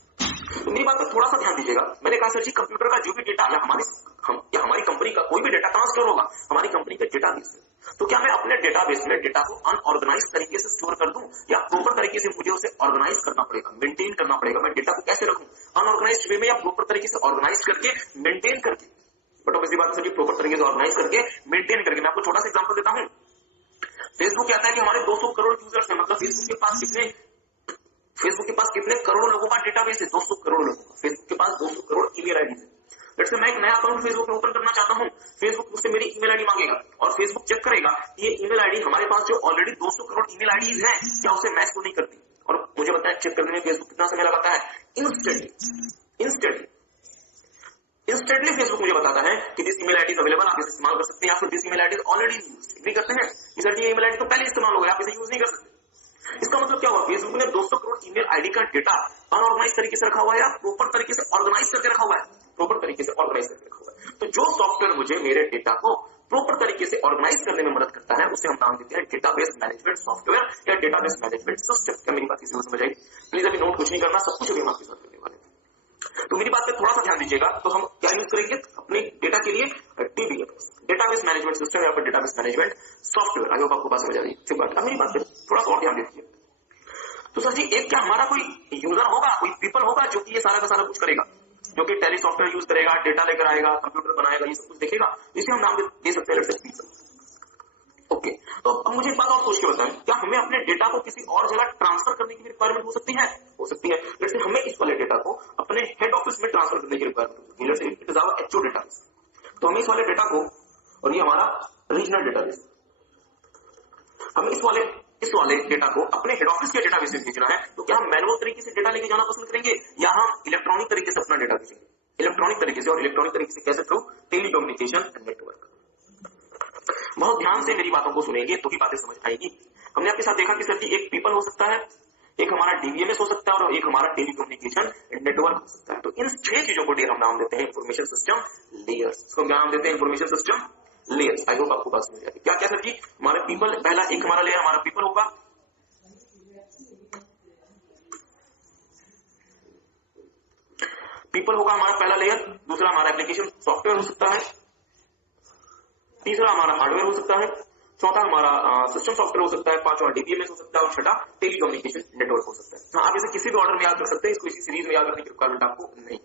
तो मेरी बात पर थोड़ा सा ध्यान दीजिएगा। मैंने कहा सर जी कंप्यूटर का जो भी डेटा या हमारी कंपनी का कोई भी डेटा कहां स्टोर होगा, हमारी कंपनी के डेटाबेस में। तो क्या मैं अपने डेटाबेस में डेटा को अनऑर्गेनाइज तरीके से स्टोर कर दूं, या प्रॉपर तरीके से मुझे उसे ऑर्गेनाइज करना पड़ेगा, मेंटेन करना पड़ेगा। मैं डेटा को कैसे रखूं, अनऑर्गेनाइज्ड वे में या प्रॉपर तरीके से ऑर्गेनाइज करके मेंटेन करके। बट ऑब्वियसली बात है प्रॉपर तरीके से ऑर्गेनाइज करके मेंटेन करके। मैं आपको छोटा सा एग्जांपल देता हूं। फेसबुक कहता है कि हमारे 200 करोड़ यूजर्स हैं, मतलब फेसबुक के पास कितने करोड़ लोगों का डेटाबेस है, 200 करोड़ लोगों का। फेसबुक के पास 200 करोड़ ईमेल आईडी है। लेट्स से मैं एक नया अकाउंट फेसबुक में ओपन करना चाहता हूं, फेसबुक मुझसे मेरी ईमेल आईडी मांगेगा और फेसबुक चेक करेगा कि ये ईमेल आईडी हमारे पास जो ऑलरेडी 200 करोड़ ईमेल आईडीज है क्या उसे मैच तो नहीं करती। और मुझे बताया चेक करने में फेसबुक कितना समय लगाता है, इंस्टेंटली फेसबुक मुझे बताता है कि दिस ईमेल आईडी अवेलेबल, आप इसे इस्तेमाल कर सकते हैं, या फिर this email ID already used. Agree करते हैं, सर ये ईमेल आईडी तो पहले इस्तेमाल हो गया, आप इसे यूज नहीं कर सकते। इसका मतलब क्या हुआ, फेसबुक ने 200 करोड़ ईमेल आईडी का डेटा अनऑर्गेनाइज तरीके से रखा हुआ है या प्रॉपर तरीके से ऑर्गेनाइज करके रखा हुआ है, प्रॉपर तरीके से ऑर्गेनाइज करके रखा हुआ है। तो जो सॉफ्टवेयर मुझे मेरे डेटा को प्रॉपर तरीके से ऑर्गेनाइज करने में मदद करता है, उसे हम नाम देते हैं डेटाबेस मैनेजमेंट सॉफ्टवेयर या डेटाबेस मैनेजमेंट सिस्टम। क्या मेरी बात किसी को समझ आई? प्लीज अभी नोट कुछ नहीं करना, सब कुछ अभी हम आपके साथ करने वाले हैं। तो मेरी बात पे थोड़ा सा ध्यान दीजिएगा। तो हम क्या यूज करेंगे अपने डेटा के लिए, डीबीएमएस, डेटाबेस मैनेजमेंट सिस्टम या फिर database management software. I hope आपको बात समझ आ रही है, ठीक बात। अब मेरी बात पे थोड़ा सा और ध्यान दीजिए। तो सर जी एक क्या हमारा कोई यूजर होगा, कोई पीपल होगा जो कि ये सारा का सारा कुछ करेगा, जो कि टेली सॉफ्टवेयर यूज करेगा, डेटा लेकर आएगा, कंप्यूटर बनाएगा, ये सब कुछ देखेगा, इसे हम नाम दे सकते हैं लेट्स से पीपल। ओके, तो अब मुझे एक बात और पूछ के बताएं, क्या हमें अपने डेटा को किसी और जगह ट्रांसफर करने की रिक्वायरमेंट हो सकती है? हो सकती है। लेट्स से हमें इस वाले डेटा को अपने हेड ऑफिस में ट्रांसफर करने की रिक्वायरमेंट हो सकती है। Let's say it is our HO database, तो हमें इस वाले डेटा को, और ये हमारा रीजनल डेटाबेस, हमें इस वाले डेटा को अपने हेड ऑफिस के डेटाबेस में भेजना है, तो क्या हम मैनुअल तरीके से डेटा लेके जाना पसंद करेंगे या हम इलेक्ट्रॉनिक तरीके से अपना डेटा भेजेंगे? इलेक्ट्रॉनिक तरीके से, और इलेक्ट्रॉनिक तरीके से कैसे? Through telecommunication and network. बहुत ध्यान से मेरी बातों को सुनेंगे तो ही बातें समझ आएगी। हमने आपके साथ देखा कि सर जी एक पीपल हो सकता है, एक हमारा डीबीएमएस हो सकता है और एक हमारा टेलीकम्युनिकेशन नेटवर्क हो सकता है। तो इन 6 चीजों को डियर हम नाम देते हैं इंफॉर्मेशन सिस्टम लेयर्स। इसको क्या नाम देते हैं? Information system layers. I hope आपको बात समझ आएगी। क्या क्या सर जी? हमारे पीपल, पहला एक हमारा लेयर हमारा पीपल होगा, पीपल होगा हमारा पहला लेयर। दूसरा हमारा एप्लीकेशन सॉफ्टवेयर हो सकता है, तीसरा हमारा हार्डवेयर हो सकता है, चौथा हमारा सिस्टम सॉफ्टवेयर हो सकता है, पांचवा डीबीएमएस हो सकता है और छठा टेलीकम्युनिकेशन नेटवर्क हो सकता है। हाँ, आप इसे किसी भी ऑर्डर में याद कर सकते हैं, इसको इसी सीरीज में याद करने की रिक्वायरमेंट आपको नहीं।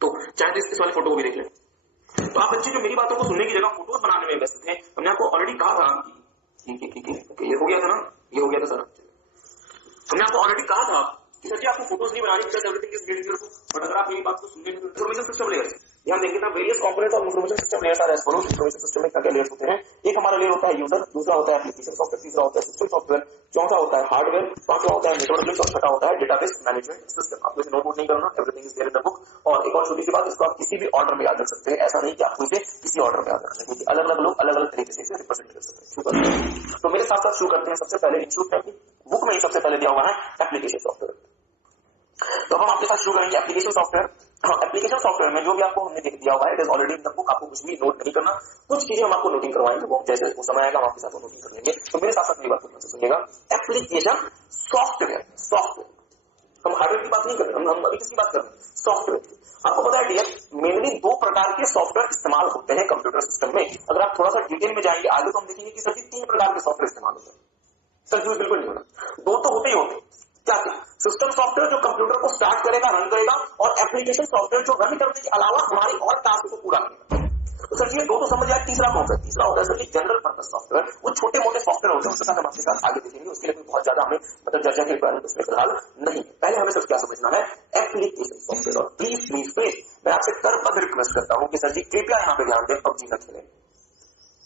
तो चाहे तो इस वाले फोटो को भी देख लें। तो आप बच्चे जो मेरी बातों को सुनने की जगह फोटोज बनाने में व्यस्त थे, हमने आपको ऑलरेडी कहा था कि ये हो गया था ना, ये हो गया था सर, हमने आपको ऑलरेडी कहा था कि सर जी आपको फोटोज नहीं बनानी because everything is getting your. But अगर आप मेरी बात को सुनने में, इंफॉर्मेशन सिस्टम लेयर्स ध्यान देंगे ना, various components of information system layers are as follows. Information system में क्या क्या लेयर्स होते हैं? एक हमारा लेयर होता है यूजर, दूसरा होता है एप्लीकेशन सॉफ्टवेयर, तीसरा होता है सिस्टम सॉफ्टवेयर, चौथा होता है हार्डवेयर, पांचवा होता है नेटवर्क लिंक और छठा होता है डेटाबेस मैनेजमेंट सिस्टम। आपको इसे नोट नहीं करना, everything is there in the book. और एक और छोटी सी बात, इसको आप किसी भी ऑर्डर में याद रख सकते हैं, ऐसा नहीं कि आपको इसे किसी ऑर्डर में याद रखना है, क्योंकि अलग अलग लोग अलग अलग तरीके से इसे रिप्रेजेंट कर सकते हैं। तो मेरे साथ साथ शुरू करते हैं। सबसे पहले बुक में ही सबसे पहले दिया हुआ है एप्लीकेशन सॉफ्टवेयर। तो अब हम आपके साथ शुरू करेंगे एप्लीकेशन सॉफ्टवेयर। हाँ, एप्लीकेशन सॉफ्टवेयर में जो भी आपको हमने दिया हुआ है it is already in the book, आपको कुछ भी नोट नहीं करना। कुछ चीजें हम आपको नोटिंग करवाएंगे, वो जैसे वो समय आएगा हम आपके साथ नोटिंग कर लेंगे। तो मेरे साथ साथ मेरी बात को ध्यान से सुनिएगा। एप्लीकेशन सॉफ्टवेयर, हम हार्डवेयर की बात नहीं कर रहे, हम अभी किसकी बात कर रहे हैं? सॉफ्टवेयर की। आपको पता है डियर, मेनली 2 प्रकार के सॉफ्टवेयर इस्तेमाल होते हैं कंप्यूटर सिस्टम में। अगर आप थोड़ा सा डिटेल में जाएंगे आगे तो हम देखेंगे कि सभी 3 प्रकार के सॉफ्टवेयर इस्तेमाल होते हैं। कंफ्यूज बिल्कुल नहीं होना, 2 तो होते ही होते। क्या? सिस्टम सॉफ्टवेयर जो कंप्यूटर को स्टार्ट करेगा, रन करेगा, और एप्लीकेशन सॉफ्टवेयर जो रन करने के अलावा हमारी और टास्क को पूरा करेगा। तो सर ये 2 तो समझ आया। तीसरा कौन सा? तीसरा होता है सर जनरल पर्पस सॉफ्टवेयर। वो छोटे मोटे सॉफ्टवेयर होते हैं, उसके साथ हम आपके साथ आगे देखेंगे। उसके लिए कोई बहुत ज्यादा हमें मतलब चर्चा की रिक्वायरमेंट उसमें फिलहाल नहीं। पहले हमें सिर्फ क्या समझना है? Application software. और प्लीज मैं आपसे करपद रिक्वेस्ट करता हूँ कि सर जी कृपया यहाँ पे ध्यान दें, पबजी न खेलें।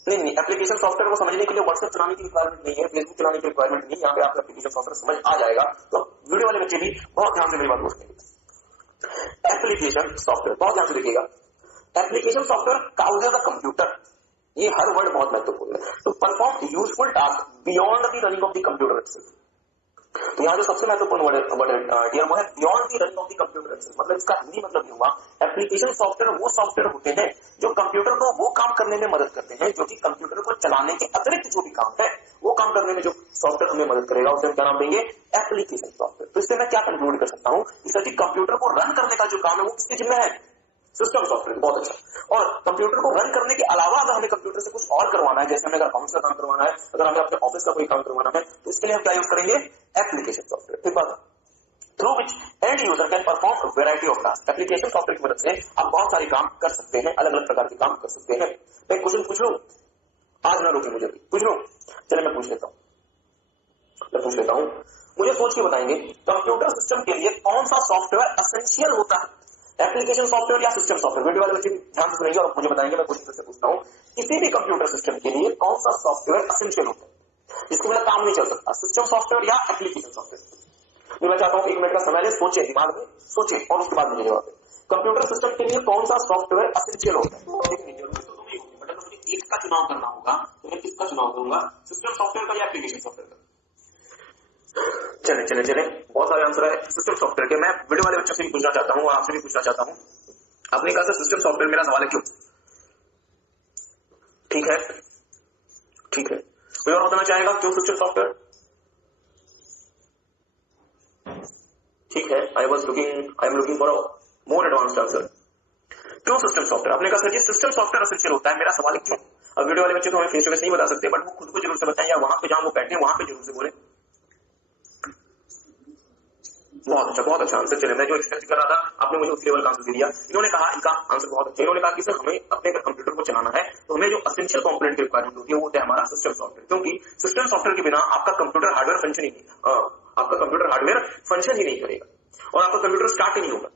नहीं, एप्लीकेशन सॉफ्टवेयर को समझने के लिए व्हाट्सएप चलाने की रिक्वायरमेंट नहीं है, फेसबुक चलाने की रिक्वायरमेंट नहीं है। यहाँ पे आपका एप्लीकेशन सॉफ्टवेयर समझ आ जाएगा। तो वीडियो वाले बच्चे भी बहुत ध्यान से मेरी बात को सुनेंगे। एप्लीकेशन सॉफ्टवेयर बहुत ध्यान से देखिएगा। Application software count the computer, ये हर वर्ड बहुत महत्वपूर्ण है। तो perform useful task beyond the running of the computer itself. तो यहाँ जो सबसे महत्वपूर्ण वर्ड है वो है beyond the running of the computer itself. मतलब इसका हिंदी मतलब ये हुआ, एप्लीकेशन सॉफ्टवेयर वो सॉफ्टवेयर होते हैं जो कंप्यूटर को वो काम करने में मदद करते हैं जो कि कंप्यूटर को चलाने के अतिरिक्त जो भी काम है वो काम करने में जो सॉफ्टवेयर हमें मदद करेगा उसे हम क्या नाम देंगे? Application software. तो इससे मैं क्या कंक्लूड कर सकता हूँ कि सर जी कंप्यूटर को रन करने का जो काम है वो किसके जिम्मे है? System software. बहुत अच्छा। और कंप्यूटर को रन करने के अलावा अगर हमें कंप्यूटर से कुछ और करवाना है, जैसे हमें अगर अकाउंट्स का काम करवाना है, अगर हमें अपने ऑफिस का कोई काम करवाना है, तो इसके लिए हम क्या यूज करेंगे? Application software. ठीक बात है। Through which and user can perform variety of task. Application software की मदद से आप बहुत सारे काम कर सकते हैं, अलग अलग प्रकार के काम कर सकते हैं। मैं क्वेश्चन पूछ लूं, आज ना रोके मुझे, पूछ लूं? चले मैं पूछ लेता हूं, मुझे सोच के बताएंगे कंप्यूटर सिस्टम के लिए कौन सा सॉफ्टवेयर एसेंशियल होता है? एप्लीकेशन सॉफ्टवेयर या सिस्टम सॉफ्टवेयर? वीडियो वाले बच्चे ध्यान से सुनेंगे और मुझे बताएंगे। मैं क्वेश्चन से पूछता हूं, किसी भी कंप्यूटर सिस्टम के लिए कौन सा सॉफ्टवेयर एसेंशियल होता है जिसके बिना काम नहीं चल सकता? सिस्टम सॉफ्टवेयर या एप्लीकेशन सॉफ्टवेयर? मैं चाहता हूं 1 मिनट का समय ले, सोचे, दिमाग में सोचे और उसके बाद मुझे जवाब दें। कंप्यूटर सिस्टम के लिए कौन सा सॉफ्टवेयर एसेंशियल होता है? देखिए जरूरत तो नहीं होगी, बट अगर मुझे एक का चुनाव करना होगा तो मैं किसका चुनाव करूंगा? सिस्टम सॉफ्टवेयर का या एप्लीकेशन सॉफ्टवेयर का? चले बहुत सारे आंसर है सिस्टम सॉफ्टवेयर के। मैं वीडियो वाले बच्चों से भी पूछना चाहता हूँ और आपसे भी पूछना चाहता हूँ। आपने कहा सिस्टम सॉफ्टवेयर, मेरा सवाल है क्यों? ठीक है, कोई और बताना चाहेगा क्यों सिस्टम सॉफ्टवेयर? ठीक है, I am looking for more advanced answer. क्यों सिस्टम सॉफ्टवेयर? आपने कहा सर जी सिस्टम सॉफ्टवेयर एसेंशियल होता है, मेरा सवाल है क्यों? अब वीडियो वाले बच्चे तो हमें फेस टू फेस नहीं बता सकते, बट वो खुद को जरूर से बताएं, या वहां पे जहां वो बैठे वहां पे जरूर से बोले। बहुत अच्छा आंसर। चलिए, मैं जो एक्सपेक्ट कर रहा था आपने मुझे उस लेवल का आंसर दे दिया। इन्होंने कहा, इनका आंसर बहुत अच्छा। इन्होंने कहा कि सर हमें अपने कंप्यूटर को चलाना है तो हमें जो एसेंशियल कंपोनेंट की रिक्वायरमेंट होती है वो होता है हमारा सिस्टम सॉफ्टवेयर, क्योंकि सिस्टम सॉफ्टवेयर के बिना आपका कंप्यूटर हार्डवेयर फंक्शन ही नहीं आपका कंप्यूटर हार्डवेयर फंक्शन ही नहीं करेगा और आपका कंप्यूटर स्टार्ट ही नहीं होगा।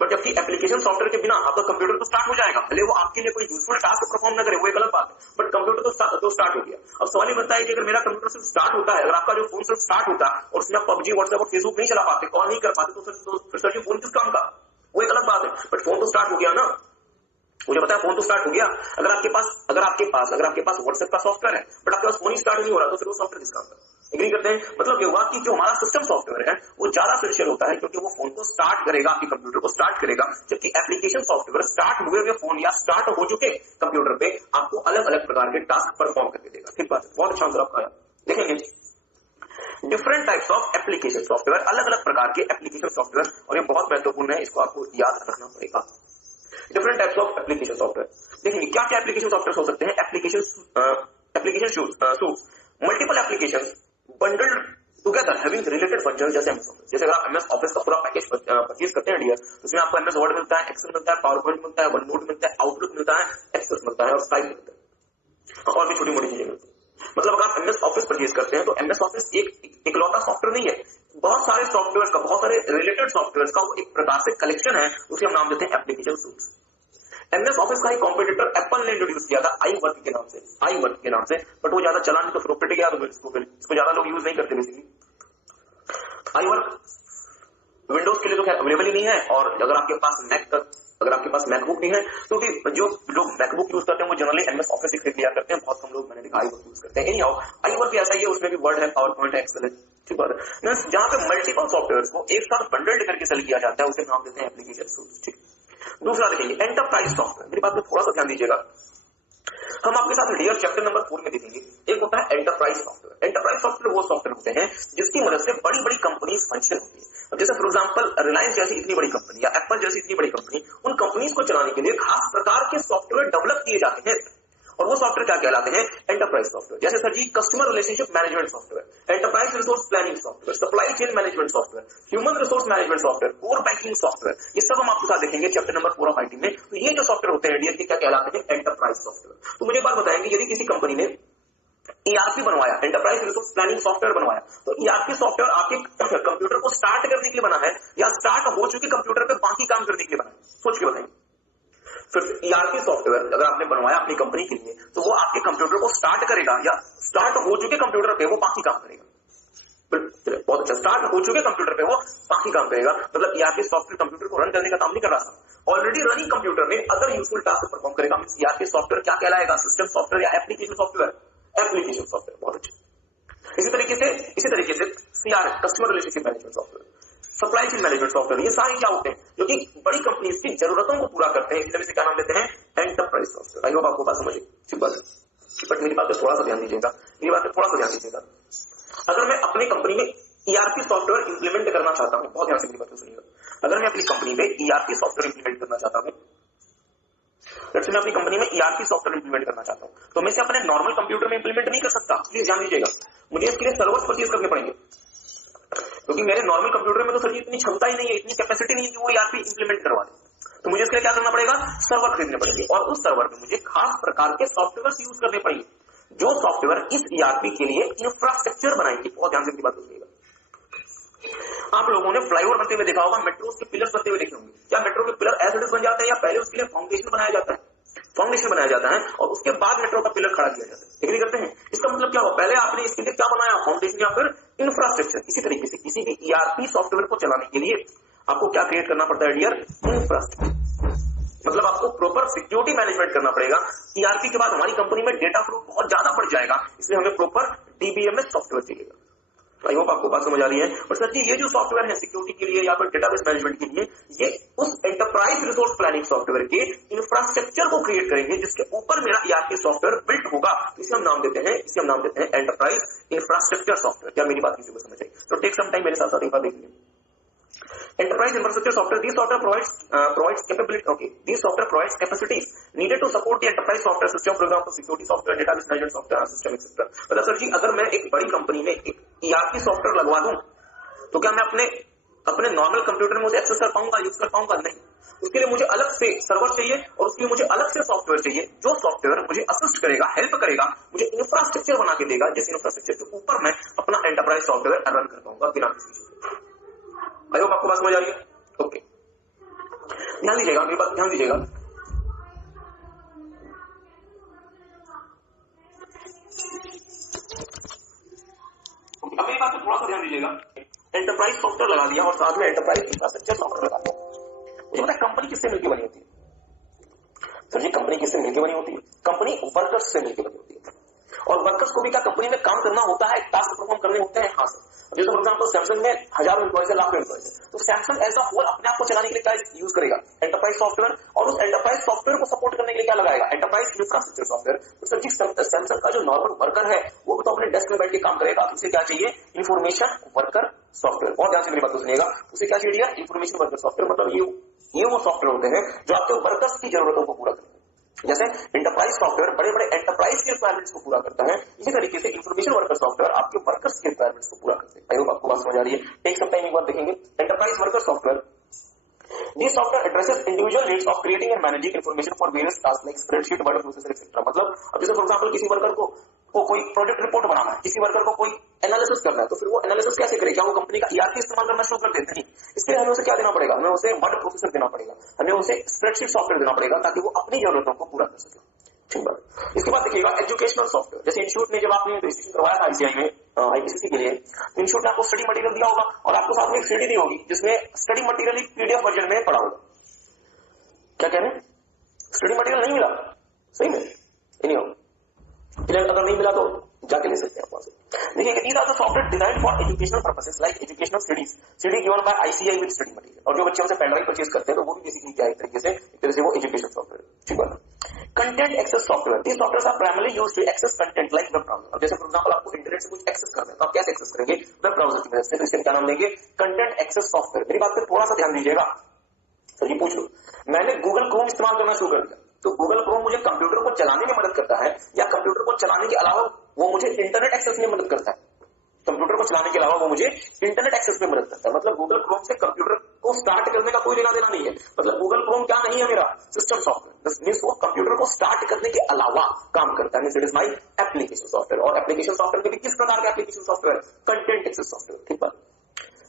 बट जबकि एप्लीकेशन सॉफ्टवेयर के बिना आपका कंप्यूटर तो स्टार्ट हो जाएगा, भले वो आपके लिए कोई यूजफुल टास्क परफॉर्म न करे, वो एक अलग बात है, बट कंप्यूटर तो स्टार्ट हो गया। अब सवाल ये बनता है कि अगर मेरा कंप्यूटर सिर्फ स्टार्ट होता है, अगर आपका जो फोन सिर्फ स्टार्ट होता है और उसमें आप पबजी, व्हाट्सएप और फेसबुक नहीं चला पाते, कॉल नहीं कर पाते, तो फिर सर फोन किस काम का? वो एक अलग बात है, बट फोन तो स्टार्ट हो गया ना। मुझे पता है फोन तो स्टार्ट हो गया। अगर आपके पास व्हाट्सएप का सॉफ्टवेयर है बट आपके पास फोन ही स्टार्ट नहीं हो रहा, तो फिर वो सॉफ्टवेयर किस काम का? एग्री करते हैं? मतलब ये हुआ कि जो हमारा सिस्टम सॉफ्टवेयर है वो ज्यादा एसेंशियल होता है, क्योंकि वो फोन को स्टार्ट करेगा, आपके कंप्यूटर को स्टार्ट करेगा, जबकि एप्लीकेशन सॉफ्टवेयर स्टार्ट हुए हुए फोन या स्टार्ट हो चुके कंप्यूटर पे आपको अलग अलग प्रकार के टास्क परफॉर्म करके देगा। ठीक बात है, बहुत अच्छा आंसर आपका आया। देखेंगे different types of application software, अलग अलग प्रकार के एप्लीकेशन सॉफ्टवेयर, और ये बहुत महत्वपूर्ण है, इसको आपको याद रखना पड़ेगा। Different types of application software देखेंगे, क्या क्या एप्लीकेशन सॉफ्टवेयर हो सकते हैं। Application suits, multiple application bundled together having related function, जैसे अगर आप एमएस ऑफिस का पूरा पैकेज परचेज करते हैं डियर, उसमें आपको एमएस वर्ड मिलता है, एक्सेल मिलता है, पावर पॉइंट मिलता है, वन नोट मिलता है, आउटलुक मिलता है, एक्सेस मिलता है और स्काइप मिलता है, और भी छोटी मोटी चीजें मिलती है। मतलब अगर आप एमएस ऑफिस परचेज करते हैं तो एमएस ऑफिस एक इकलौता सॉफ्टवेयर नहीं है, बहुत सारे सॉफ्टवेयर का, बहुत सारे रिलेटेड सॉफ्टवेयर का वो एक प्रकार से कलेक्शन है, उसे हम नाम देते हैं एप्लीकेशन सूट्स। एमएस ऑफिस का ही कॉम्पिटिटर एप्पल ने इंट्रोड्यूस किया था आई वर्क के नाम से, बट वो ज्यादा चला नहीं तो फिर वो पिट गया, तो इसको ज्यादा लोग यूज नहीं करते बेसिकली। आई वर्क विंडोज के लिए तो खैर अवेलेबल ही नहीं है, और अगर आपके पास मैकबुक नहीं है तो जो लोग मैकबुक यूज करते हैं वो जनरली एमएस ऑफिस ही खरीद लिया करते हैं। बहुत कम लोग मैंने देखा आई वर्क यूज करते हैं। आई वर्क भी ऐसा ही है, उसमें भी वर्ड है, पावर पॉइंट है, एक्सेल है। ठीक बात है। जहां पे मल्टीपल सॉफ्टवेयर को एक साथ बंडल्ड करके सेल किया जाता है उसे नाम देते हैं एप्लीकेशन सूट्स। ठीक, दूसरा देखेंगे एंटरप्राइज सॉफ्टवेयर। मेरी बात में थोड़ा सा ध्यान दीजिएगा, हम आपके साथ डियर चैप्टर नंबर 4 में देखेंगे। एक होता है एंटरप्राइज सॉफ्टवेयर। एंटरप्राइज सॉफ्टवेयर वो सॉफ्टवेयर होते हैं जिसकी मदद से बड़ी बड़ी कंपनी फंक्शन होती है। अब जैसे फॉर एग्जांपल रिलायंस जैसी इतनी बड़ी कंपनी या एप्पल जैसी इतनी बड़ी कंपनी, उन कंपनीज को चलाने के लिए खास प्रकार के सॉफ्टवेयर डेवलप किए जाते हैं, और वो सॉफ्टवेयर क्या कहलाते हैं? Enterprise software. जैसे sir ji customer relationship management software, enterprise resource planning software, supply chain management software, human resource management software, core banking software, ये सब हम आपके साथ देखेंगे चैप्टर नंबर 4 ऑफ आईटी में। तो ये जो सॉफ्टवेयर होते हैं इंडियन के क्या कहलाते हैं? Enterprise software. तो मुझे एक बात बताएंगे, यदि किसी कंपनी ने ईआरपी बनवाया, एंटरप्राइज रिसोर्स प्लानिंग सॉफ्टवेयर बनवाया, तो ईआरपी सॉफ्टवेयर आपके कंप्यूटर को स्टार्ट करने के लिए बना है या स्टार्ट हो चुके कंप्यूटर पे बाकी काम करने के लिए बना है? सोच के बताएंगे। फिर ईआरपी सॉफ्टवेयर अगर आपने बनवाया अपनी कंपनी के लिए, तो वो आपके कंप्यूटर को स्टार्ट करेगा या स्टार्ट हो चुके कंप्यूटर पे वो बाकी काम करेगा? बहुत अच्छा, स्टार्ट हो चुके कंप्यूटर पे वो बाकी काम करेगा। मतलब ईआरपी सॉफ्टवेयर कंप्यूटर को रन करने का काम नहीं कर रहा था, ऑलरेडी रनिंग कंप्यूटर में अदर यूजफुल टास्क परफॉर्म करेगा। ईआरपी सॉफ्टवेयर क्या कहलाएगा? सिस्टम सॉफ्टवेयर या एप्लीकेशन सॉफ्टवेयर? Application software. बहुत अच्छा। इसी तरीके से CRM, customer relationship management software, supply chain management software, ये सारे क्या होते हैं? जो कि बड़ी कंपनीज की जरूरतों को पूरा करते हैं, इसलिए क्या नाम देते हैं? Enterprise software. आई होप आपको बात समझ। ठीक बात है, बट मेरी बात पे थोड़ा सा ध्यान दीजिएगा, अगर मैं अपनी कंपनी में ईआरपी सॉफ्टवेयर इंप्लीमेंट करना चाहता हूं, बहुत ध्यान से मेरी बात को सुनिएगा, अगर मैं अपनी कंपनी में ईआरपी सॉफ्टवेयर इंप्लीमेंट करना चाहता हूं, मैं अपनी कंपनी में ईआरपी सॉफ्टवेयर इंप्लीमेंट करना चाहता हूं, तो मैं इसे अपने नॉर्मल कंप्यूटर में इंप्लीमेंट नहीं कर सकता। प्लीज ध्यान दीजिएगा, मुझे इसके लिए सर्वर्स परचेज करने पड़ेंगे, क्योंकि मेरे नॉर्मल कंप्यूटर में तो सर इतनी क्षमता ही नहीं है, इतनी कैपेसिटी नहीं है कि वो ईआरपी इंप्लीमेंट करवा दे। तो मुझे इसके लिए क्या करना पड़ेगा? सर्वर खरीदने पड़ेंगे, और उस सर्वर में मुझे खास प्रकार के सॉफ्टवेयर यूज करने पड़ेंगे, जो सॉफ्टवेयर इस ईआरपी के लिए इंफ्रास्ट्रक्चर बनाएंगे। बहुत ध्यान से मेरी बात सुनिएगा। आप लोगों ने फ्लाईओवर बनते हुए देखा होगा, मेट्रो के पिलर्स बनते हुए देखे होंगे। क्या मेट्रो के पिलर एज इट इज बन जाते हैं या पहले उसके लिए फाउंडेशन बनाया जाता है? फाउंडेशन बनाया जाता है और उसके बाद मेट्रो का पिलर खड़ा किया जाता है। एग्री करते हैं? इसका मतलब क्या हुआ? पहले आपने इसके लिए क्या बनाया? फाउंडेशन या फिर इंफ्रास्ट्रक्चर। इसी तरीके से किसी भी ईआरपी सॉफ्टवेयर को चलाने के लिए आपको क्या क्रिएट करना पड़ता है डियर? इंफ्रास्ट्रक्चर। मतलब आपको प्रॉपर सिक्योरिटी मैनेजमेंट करना पड़ेगा। ईआरपी के बाद हमारी कंपनी में डेटा फ्लो बहुत ज्यादा बढ़ जाएगा, इसलिए हमें प्रॉपर डीबीएमएस सॉफ्टवेयर चाहिएगा। आई होप आपको बात समझ आ रही है। और सर जी ये जो सॉफ्टवेयर है सिक्योरिटी के लिए या फिर डेटाबेस मैनेजमेंट के लिए, ये उस एंटरप्राइज रिसोर्स प्लानिंग सॉफ्टवेयर के इंफ्रास्ट्रक्चर को क्रिएट करेंगे जिसके ऊपर मेरा ईआरपी सॉफ्टवेयर बिल्ट होगा। इसे हम नाम देते हैं एंटरप्राइज इंफ्रास्ट्रक्चर सॉफ्टवेयर। क्या मेरी बात किसी को समझ आई? तो टेक सम टाइम, मेरे साथ साथ एक बार देखिए। Enterprise infrastructure software. These software provides capability. Okay, these software provides capacities needed to support the enterprise software system. For example, security software, database management software, system etc. मतलब sir जी अगर मैं एक बड़ी कंपनी में एक ERP सॉफ्टवेयर लगवा दूं, तो क्या मैं अपने अपने नॉर्मल कंप्यूटर में उसे एक्सेस कर पाऊंगा, यूज कर पाऊंगा? नहीं। उसके लिए मुझे अलग से सर्वर चाहिए और उसके लिए मुझे अलग से सॉफ्टवेयर चाहिए, जो सॉफ्टवेयर मुझे असिस्ट करेगा, हेल्प करेगा, मुझे इंफ्रास्ट्रक्चर बना के देगा, जिस इंफ्रास्ट्रक्चर के ऊपर मैं अपना एंटरप्राइज सॉफ्टवेयर रन कर पाऊंगा बिना किसी चीज। आई होप आपको बात समझ आ रही है? ओके, ध्यान दीजिएगा, मेरी बात ध्यान दीजिएगा। अब मेरी बात पे थोड़ा सा ध्यान दीजिएगा। एंटरप्राइज सॉफ्टवेयर लगा दिया और साथ में एंटरप्राइज इंफ्रास्ट्रक्चर सॉफ्टवेयर लगा दिया। मुझे पता है कंपनी किससे मिलकर बनी होती है? सर जी, कंपनी किससे मिलकर बनी होती है? कंपनी वर्कर्स से मिलकर बनी होती है। और वर्कर्स को भी क्या कंपनी में काम करना होता है, टास्क परफॉर्म करने होते हैं? हाँ सर। जैसे फॉर एग्जांपल सैमसंग में हजारों एम्प्लॉइज है, लाखों एम्प्लॉइज है, तो सैमसंग एज अ होल अपने आप को चलाने के लिए क्या यूज करेगा? Enterprise software. और उस एंटरप्राइज सॉफ्टवेयर को सपोर्ट करने के लिए क्या लगाएगा? Enterprise infrastructure software. तो सर जी, सैमसंग का जो नॉर्मल वर्कर है वो तो अपने डेस्क में बैठ के काम करेगा, उसे क्या चाहिए? Information worker software. और ध्यान से मेरी बात को सुनिएगा, उसे क्या चाहिए? Information worker software. मतलब ये वो सॉफ्टवेयर होते हैं जो आपके वर्कर्स की जरूरतों को पूरा करते हैं। जैसे एंटरप्राइज सॉफ्टवेयर बड़े बड़े एंटरप्राइज के रिक्वायरमेंट्स को पूरा करता है, इसी तरीके से इंफॉर्मेशन वर्कर सॉफ्टवेयर आपके वर्कर्स के रिक्वायरमेंट्स को पूरा करते हैं। आई होप आपको बात समझ आ रही है। टेक सम टाइम, एक बार देखेंगे enterprise worker software. This software addresses individual needs of creating and managing information for various tasks like spreadsheet, word processor, etc. मतलब अब जैसे फॉर एग्जांपल किसी वर्कर को कोई प्रोजेक्ट रिपोर्ट बनाना है, किसी वर्कर को कोई एनालिसिस करना है, तो फिर वो एनालिसिस कैसे करे? क्या वो कंपनी का ईआरपी इस्तेमाल करना शुरू कर देते हैं? इसके लिए हमें उसे क्या देना पड़ेगा? हमें उसे वर्ड प्रोसेसर देना पड़ेगा, हमें उसे स्प्रेडशीट सॉफ्टवेयर देना पड़ेगा ताकि वो अपनी जरूरतों को पूरा कर सके। ठीक बात। इसके बाद देखिएगा एजुकेशनल सॉफ्टवेयर। जैसे इंस्टीट्यूट में जब आपने रजिस्ट्रेशन करवाया था आईसीआई में, आईपीसीसी के लिए, तो इंस्टीट्यूट ने आपको स्टडी मटेरियल दिया होगा और आपको साथ में एक सीडी दी होगी जिसमें स्टडी मटेरियल पीडीएफ वर्जन में पड़ा होगा। क्या कह रहे हैं? स्टडी मटेरियल नहीं मिला? सही में नहीं हो, अगर नहीं मिला तो जाके ले सकते हैं वहां से। देखिए, these are the software designed for educational purposes like educational studies, CD given by ICI with study material। और जो बच्चे हमसे पेन ड्राइव परचेज करते हैं तो वो भी बेसिकली क्या है, एक तरीके से वो एजुकेशन सॉफ्टवेयर। ठीक है। Content access software. These softwares are primarily used to access content like web browser। अब जैसे फॉर एग्जांपल आपको इंटरनेट से कुछ एक्सेस करना है तो आप कैसे एक्सेस करेंगे? वेब ब्राउजर की मदद से। तो इसके क्या नाम देंगे? Content access software. मेरी बात पे थोड़ा सा ध्यान दीजिएगा। सर जी पूछ लो, मैंने गूगल क्रोम इस्तेमाल करना शुरू कर दिया, तो गूगल क्रोम मुझे कंप्यूटर को चलाने में मदद करता है या कंप्यूटर को चलाने के अलावा वो मुझे इंटरनेट एक्सेस में मदद करता है? कंप्यूटर को चलाने के अलावा वो मुझे इंटरनेट एक्सेस में मदद करता है। मतलब गूगल क्रोम से कंप्यूटर को स्टार्ट करने का कोई लेना देना नहीं है। मतलब गूगल क्रोम क्या नहीं है मेरा? System software. मींस वो कंप्यूटर को स्टार्ट करने के अलावा काम करता है। It is my application software. और एप्लीकेशन सॉफ्टवेयर में भी किस प्रकार का application software? Content access software. ठीक है।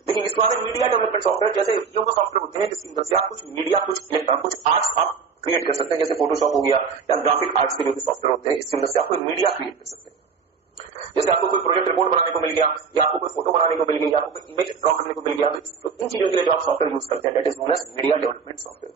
देखिए, इसके बाद मीडिया डेवलपमेंट सॉफ्टवेयर। जैसे ये वो सॉफ्टवेयर होते हैं जिसकी मदद से आप कुछ मीडिया, कुछ आर्ट्स आप क्रिएट कर सकते हैं, जैसे फोटोशॉप हो गया या ग्राफिक आर्ट्स के जो भी सॉफ्टवेयर होते हैं, इसकी मदद से आप कोई मीडिया क्रिएट कर सकते हैं। जैसे आपको कोई प्रोजेक्ट रिपोर्ट बनाने को मिल गया या आपको कोई फोटो बनाने को मिल गई या आपको कोई इमेज ड्रॉ करने को मिल गया, तो इन चीजों के लिए जो आप सॉफ्टवेयर यूज करते हैं that is known as media development software.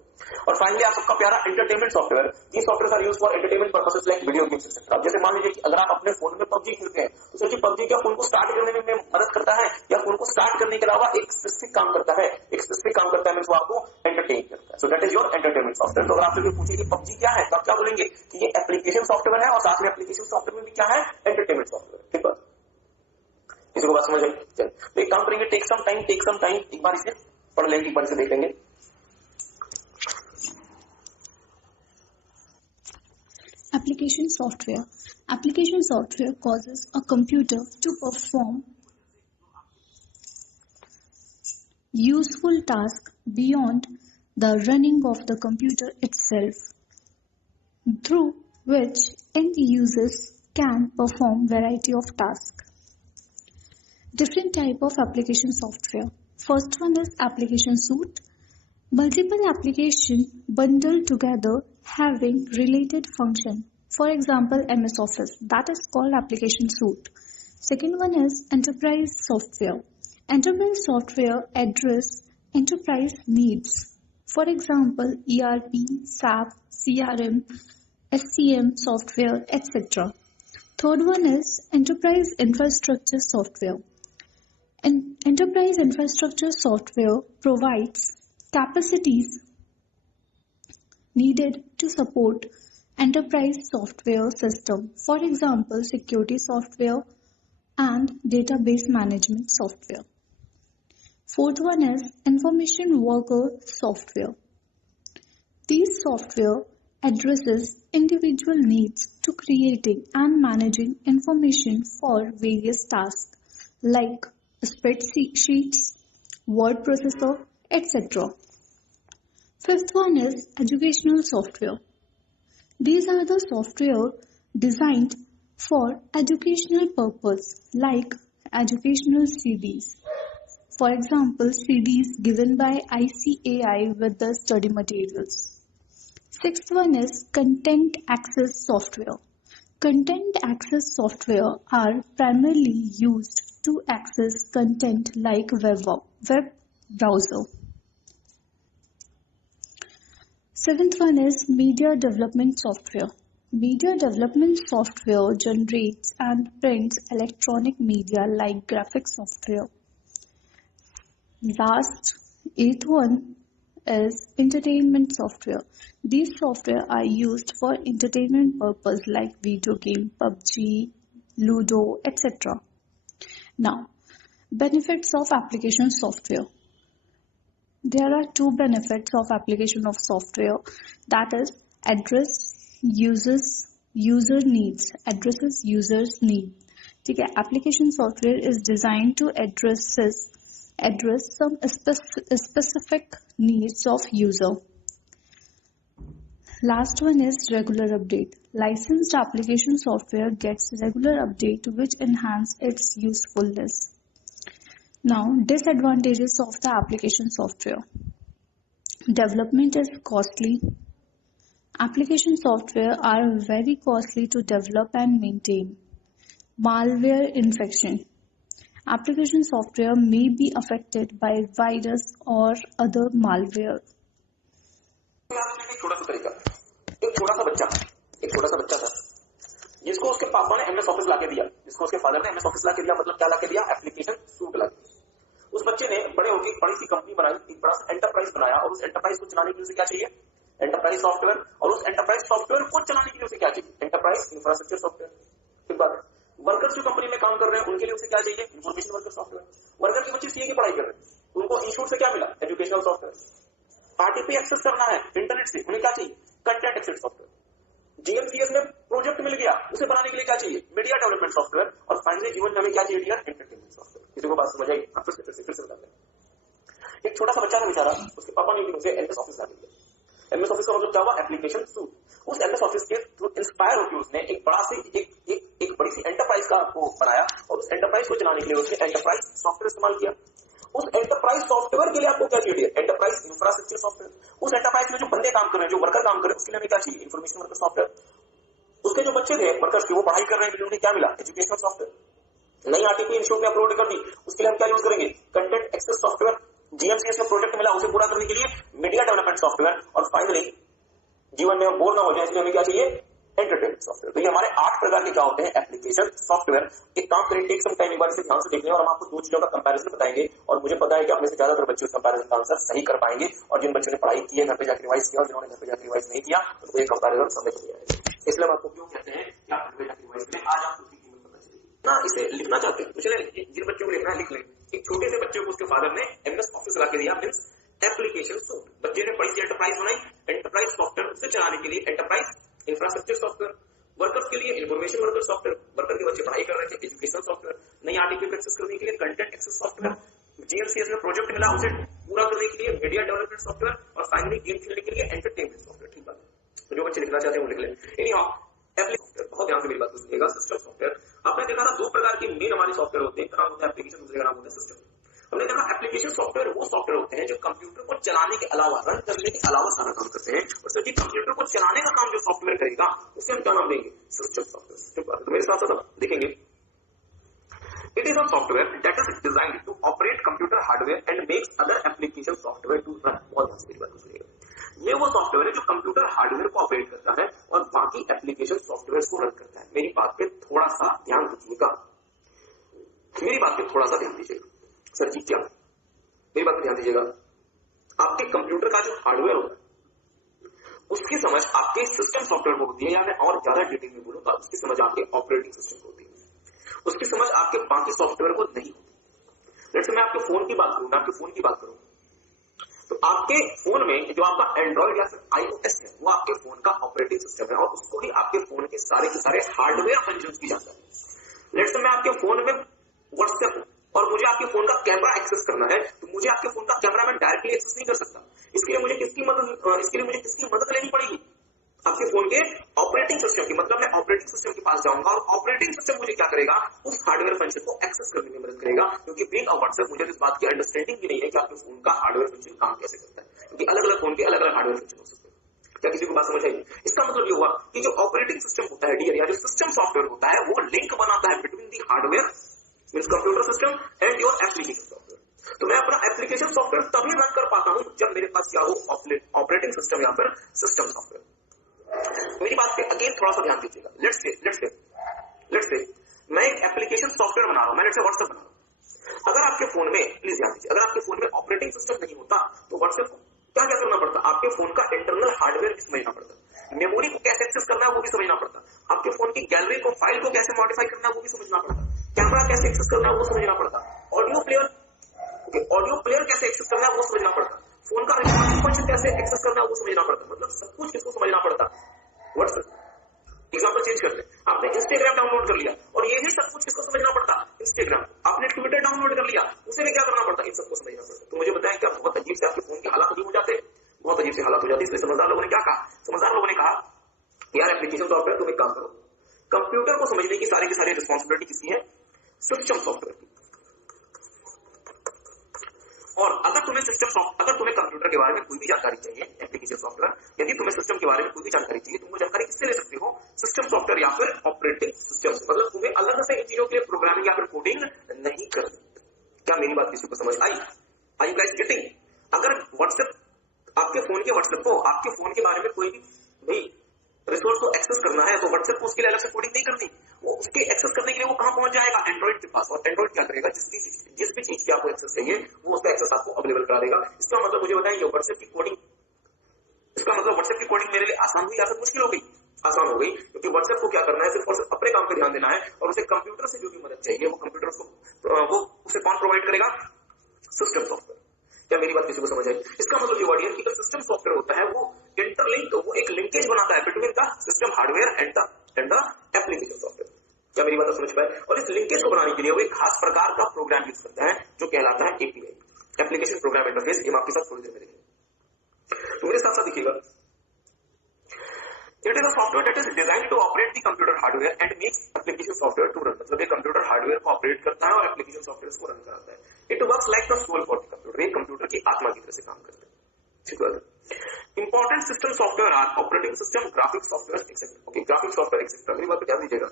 और फाइनली आप सबका प्यारा एंटरटेनमेंट सॉफ्टवेयर। ये software are used for entertainment purposes like video games etcetera. अब जैसे मान लीजिए कि अगर आप अपने फोन में पबजी खेलते हैं तो सोचिए पबजी क्या फोन को स्टार्ट करने में मदद करता है या फोन को स्टार्ट करने के अलावा एक स्पेसिफिक काम करता है? एक स्पेसिफिक काम करता है मींस वो आपको एंटरटेन करता है। So that is your entertainment software. तो अगर आपसे कोई पूछे कि पबजी क्या है तो आप क्या बोलेंगे कि ये एप्लीकेशन सॉफ्टवेयर है और साथ में एप्लीकेशन सॉफ्टवेयर में भी क्या है? Entertainment software. ठीक है, किसी को बात समझ आई? तो एक काम करेंगे, टेक सम टाइम, एक बार इसे पढ़ लेंगे, एक बार इसे देख लेंगे। Application software. Application software causes a computer to perform useful tasks beyond the running of the computer itself, through which end users can perform variety of tasks. Different type of application software. First one is application suite. Multiple application bundled together having related function. For example, MS Office, that is called application suite. Second one is enterprise software. Enterprise software address enterprise needs. For example, ERP, SAP, CRM, SCM software, etc. Third one is enterprise infrastructure software. Enterprise infrastructure software provides capacities needed to support enterprise software system. For example, security software and database management software. Fourth one is information worker software. These software addresses individual needs to creating and managing information for various tasks like spreadsheets, word processor, etc. Fifth one is educational software. These are the software designed for educational purpose like educational CDs. For example, CDs given by ICAI with the study materials. Sixth one is content access software. Content access software are primarily used to access content like web browser. Seventh one is media development software. Media development software generates and prints electronic media like graphic software. Last, eighth one is entertainment software. These software are used for entertainment purpose like video game, PUBG, Ludo, etc. Now, benefits of application software. There are two benefits of application of software, that is addresses user needs. ठीक है, application software is designed to address some specific needs of user. Last one is regular update. Licensed application software gets regular update which enhance its usefulness. Now, disadvantages of the application software. Development is costly. Application software are very costly to develop and maintain. Malware infection. Application software may be affected by virus or other malware. एक छोटा सा बच्चा था जिसको उसके पापा ने MS office लाके दिया, जिसको उसके फादर ने एमएस ऑफिस लाके दिया, मतलब क्या लाके दिया, एप्लीकेशन सूट लाके। उस बच्चे ने बड़े होकर एक बड़ी सी कंपनी बनाई, एक बड़ा सा एंटरप्राइज बनाया, और उस एंटरप्राइज को चलाने के लिए उसे क्या चाहिए, एंटरप्राइज सॉफ्टवेयर। और उस एंटरप्राइज सॉफ्टवेयर को चलाने के लिए उसे क्या चाहिए, एंटरप्राइज इंफ्रास्ट्रक्चर सॉफ्टवेयर। ठीक बात है। वर्कर्स जो कंपनी में काम कर रहे हैं उनके लिए उसे क्या चाहिए, इंफॉर्मेशन वर्कर सॉफ्टवेयर। वर्कर के बच्चे सीए की पढ़ाई कर रहे हैं, उनको इंस्टीट्यूट से क्या मिला, एजुकेशनल सॉफ्टवेयर। आरटीपी एक्सेस करना है इंटरनेट से, उन्हें क्या चाहिए, कंटेंट एक्सेस सॉफ्टवेयर। जीएमसीएस में प्रोजेक्ट मिल गया, उसे बनाने के लिए क्या चाहिए, मीडिया डेवलपमेंट सॉफ्टवेयर। और फाइनली जीवन में हमें क्या चाहिए, एंटरटेनमेंट सॉफ्टवेयर। किसी को बात समझ आई? फिर से बताते हैं। एक छोटा सा बच्चा था बेचारा, उसके पापा ने उसे एमएस ऑफिस ला दिया। एमएस ऑफिस का मतलब क्या हुआ, एप्लीकेशन सूट। उस एमएस ऑफिस के थ्रू इंस्पायर होकर उसने एक बड़ा सी एक बड़ी सी एंटरप्राइज का वो बनाया, और उस एंटरप्राइज को चलाने के लिए उसने एंटरप्राइज सॉफ्टवेयर इस्तेमाल किया। उस एंटरप्राइज सॉफ्टवेयर के लिए आपको क्या चाहिए, एंटरप्राइज इंफ्रास्ट्रक्चर सॉफ्टवेयर। उस एंटरप्राइज में जो बंदे काम कर रहे हैं, जो वर्कर काम कर रहे हैं, उसके लिए हमें क्या चाहिए, इन्फॉर्मेशन वर्कर सॉफ्टवेयर। उसके जो बच्चे थे वर्कर्स के, वो पढ़ाई कर रहे हैं, उन्हें क्या मिला, एजुकेशनल सॉफ्टवेयर। नई आरटीपी इंस्टीट्यूट में अपलोड कर दी, उसके लिए हम क्या यूज करेंगे, कंटेंट एक्सेस सॉफ्टवेयर। जीएमसीएस में प्रोजेक्ट मिला, उसे पूरा करने के लिए मीडिया डेवलपमेंट सॉफ्टवेयर। और फाइनली जीवन में बोर ना हो जाए इसलिए हमें क्या चाहिए, एंटरटेनमेंट सॉफ्टवेयर। तो ये हमारे 8 प्रकार के क्या होते हैं, एप्लीकेशन सॉफ्टवेयर। एक काम करें, टेक सम टाइम, एक बार इसे ध्यान से देख लें, और हम आपको 2 चीजों का कंपैरिजन बताएंगे। और मुझे पता है कि आप में से ज्यादातर बच्चे उस कंपैरिजन का आंसर सही कर पाएंगे, और जिन बच्चों ने पढ़ाई की है, घर पे जाकर रिवाइज किया, और जिन्होंने घर पे जाकर रिवाइज नहीं किया, उनको ये कंपैरिजन समझ नहीं आएगा। इसलिए हम आपको क्यों कहते हैं कि आप घर पे जाकर रिवाइज करें, आज आपको उसकी कीमत पता चलेगी ना। इसे लिखना चाहते हैं तो चले, जिन बच्चों को लिखना है लिख लें। एक छोटे से बच्चे को उसके फादर ने एमएस ऑफिस ला के दिया, मींस एप्लीकेशन सूट। बच्चे ने बड़ी सी एंटरप्राइज बनाई, एंटरप्राइज सॉफ्टवेयर उसे चलाने के लिए एंटरप्राइज इंफ्रास्ट्रक्चर सॉफ्टवेयर। वर्कर्स के लिए इन्फॉर्मेशन वर्कर सॉफ्टवेयर, वर्कर के बच्चे पढ़ाई कर रहे थे, एजुकेशनल सॉफ्टवेयर। नई आरटीपी एक्सेस करने के लिए कंटेंट एक्सेस सॉफ्टवेयर। जीएमसीएस में प्रोजेक्ट मिला, उसे पूरा करने के लिए मीडिया डेवलपमेंट सॉफ्टवेयर। और फाइनली गेम खेलने के लिए एंटरटेनमेंट सॉफ्टवेयर। ठीक बात है। तो जो बच्चे लिखना चाहते हैं वो लिख लें। एप्लीकेशन, बहुत ध्यान से मेरी बात को सुनिएगा। सिस्टम सॉफ्टवेयर आपने देखा था, 2 प्रकार के मेन हमारे सॉफ्टवेयर होते हैं, एक का नाम होता है एप्लीकेशन, दूसरे का नाम होता है सिस्टम। हमने देखा एप्लीकेशन सॉफ्टवेयर वो सॉफ्टवेयर होते हैं जो कंप्यूटर को चलाने के अलावा, रन करने के अलावा सारा काम करते हैं। और सच्ची कंप्यूटर को चलाने का काम जो सॉफ्टवेयर करेगा उसे हम क्या नाम देंगे, सिस्टम सॉफ्टवेयर। तो मेरे साथ साथ देखेंगे, it is a software that is designed to operate computer hardware and makes other application software to run. बहुत ध्यान से मेरी बात को सुनिएगा। ये वो सॉफ्टवेयर है जो कंप्यूटर हार्डवेयर को ऑपरेट करता है और बाकी एप्लीकेशन सॉफ्टवेयर को रन करता है। मेरी बात पे थोड़ा सा ध्यान दीजिएगा, मेरी बात पे थोड़ा सा ध्यान दीजिएगा। सर जी क्या, मेरी बात पे ध्यान दीजिएगा। आपके कंप्यूटर का जो हार्डवेयर होता है उसकी समझ आपके सिस्टम सॉफ्टवेयर को होती है, या मैं और ज्यादा डिटेल में बोलूं तो उसकी समझ आपके ऑपरेटिंग सिस्टम को होती है, उसकी समझ आपके बाकी सॉफ्टवेयर को नहीं होती। जैसे मैं आपके फोन की बात करूं, तो आपके फोन में जो आपका एंड्रॉइड या फिर आईओएस है वो आपके फोन का ऑपरेटिंग सिस्टम है, और उसको ही आपके फोन के सारे हार्डवेयर फंक्शंस की जाता है। लेट्स से मैं आपके फोन में व्हाट्सएप और मुझे आपके फोन का कैमरा एक्सेस करना है, तो मुझे आपके फोन का कैमरा मैं डायरेक्टली एक्सेस नहीं कर सकता। इसके लिए मुझे किसकी मदद लेनी पड़ेगी? आपके फोन के ऑपरेटिंग सिस्टम की। मतलब मैं ऑपरेटिंग सिस्टम के पास जाऊंगा और ऑपरेटिंग सिस्टम मुझे क्या करेगा, उस हार्डवेयर फंक्शन को एक्सेस करने में मदद करेगा। क्योंकि बिंग और व्हाट्सएप मुझे इस बात की अंडरस्टैंडिंग भी नहीं है कि आपके फोन का हार्डवेयर फंक्शन काम कैसे करता है, क्योंकि अलग अलग फोन के अलग अलग हार्डवेयर फंक्शन हो सकते हैं। क्या किसी को बात समझ आई? इसका मतलब ये हुआ कि जो ऑपरेटिंग सिस्टम होता है डियर, या जो सिस्टम सॉफ्टवेयर होता है, वो लिंक बनाता है between the hardware means computer system and your application software. तो मैं अपना एप्लीकेशन सॉफ्टवेयर तभी रन कर पाता हूं जब मेरे पास क्या हो, ऑपरेटिंग सिस्टम या फिर सिस्टम सॉफ्टवेयर। मेरी बात पे अगेन थोड़ा सा ध्यान दीजिएगा। लेट्स से मैं एक एप्लीकेशन सॉफ्टवेयर बना रहा हूं, मैं लेट्स से व्हाट्सएप बना रहा हूं। अगर आपके फोन में, प्लीज ध्यान दीजिए, अगर आपके फोन में ऑपरेटिंग सिस्टम नहीं होता तो व्हाट्सएप को क्या क्या करना पड़ता? आपके फोन का इंटरनल हार्डवेयर भी समझना पड़ता, मेमोरी को कैसे एक्सेस करना है वो भी समझना पड़ता, आपके फोन की गैलरी को, फाइल को कैसे मॉडिफाई करना है वो भी समझना पड़ता, कैमरा कैसे एक्सेस करना है वो समझना पड़ता, ऑडियो प्लेयर कैसे एक्सेस करना है वो समझना पड़ता, फोन का रिकॉर्डिंग फंक्शन कैसे एक्सेस करना है वो समझना पड़ता। मतलब सब कुछ किसको समझना पड़ता? व्हाट्सएप। एग्जांपल चेंज करते हैं, आपने इंस्टाग्राम डाउनलोड कर लिया और यही सब कुछ किसको समझना पड़ता? इंस्टाग्राम। आपने ट्विटर डाउनलोड कर लिया, उसे भी क्या करना पड़ता? इन सबको समझना पड़ता। तो मुझे बताएं, क्या बहुत अजीब से आपके फोन के हालात हो जाते? बहुत अजीब से हालात हो जाती। इसलिए समझदार लोगों ने क्या कहा? समझदार लोगों ने कहा यार एप्लीकेशन सॉफ्टवेयर तुम एक काम करो, कंप्यूटर को समझने की सारी रिस्पॉन्सिबिलिटी किसकी है? सिस्टम सॉफ्टवेयर की। और अगर तुम्हें कंप्यूटर के बारे में कोई भी जानकारी चाहिए, एप्लीकेशन सॉफ्टवेयर, यदि तुम्हें सिस्टम के बारे में कोई भी जानकारी चाहिए, तुम वो जानकारी किससे ले सकते हो? सिस्टम सॉफ्टवेयर या फिर ऑपरेटिंग सिस्टम से। मतलब तुम्हें अलग से इन चीजों के लिए प्रोग्रामिंग या फिर कोडिंग नहीं करनी। क्या मेरी बात किसी को समझ आई? आई यू गाइस गेटिंग? अगर व्हाट्सएप, आपके फोन के व्हाट्सएप को, आपके फोन के बारे में कोई भी भाई रिसोर्स को एक्सेस करना है, तो व्हाट्सएप को उसके लिए अलग से कोडिंग नहीं करनी। वो उसके एक्सेस करने के लिए वो कहां पहुंच जाएगा? एंड्रॉइड के पास। और एंड्रॉइड क्या करेगा? जिस भी चीज की आपको एक्सेस चाहिए वो उसका एक्सेस आपको अवेलेबल करा देगा। इसका मतलब मुझे बताएं, व्हाट्सएप की कोडिंग, इसका मतलब व्हाट्सएप की कोडिंग मेरे लिए आसान हुई या फिर मुश्किल हो गई? आसान हो गई, क्योंकि व्हाट्सएप को क्या करना है, सिर्फ और सिर्फ अपने काम पे ध्यान देना है, और उसे कंप्यूटर से जो भी मदद चाहिए वो कंप्यूटर को उसे कौन प्रोवाइड करेगा? System software. क्या मेरी बात किसी को समझ आई? इसका मतलब ये वर्ड कि जो सिस्टम सॉफ्टवेयर होता है वो इंटरलिंक, वो एक लिंकेज बनाता है between the system hardware and the application software. क्या मेरी बात समझ पाए? और इस लिंकेज को बनाने के लिए वो एक खास प्रकार का प्रोग्राम यूज करता है जो कहलाता है एपीआई, एप्लीकेशन प्रोग्राम इंटरफेस। ये आपके साथ थोड़ी देर में देखेंगे, तो मेरे साथ दिखेगा। It is a software that is designed to operate the computer hardware and makes application software to run. मतलब ये कंप्यूटर हार्डवेयर को ऑपरेट करता है और एप्लीकेशन सॉफ्टवेयर को रन कराता है। It works like the soul for the computer. ये कंप्यूटर की आत्मा की तरह से काम करता है। ठीक है। Important system software are operating system, graphics software etcetera. Okay, graphics software etcetera. मेरी बात को ध्यान दीजिएगा।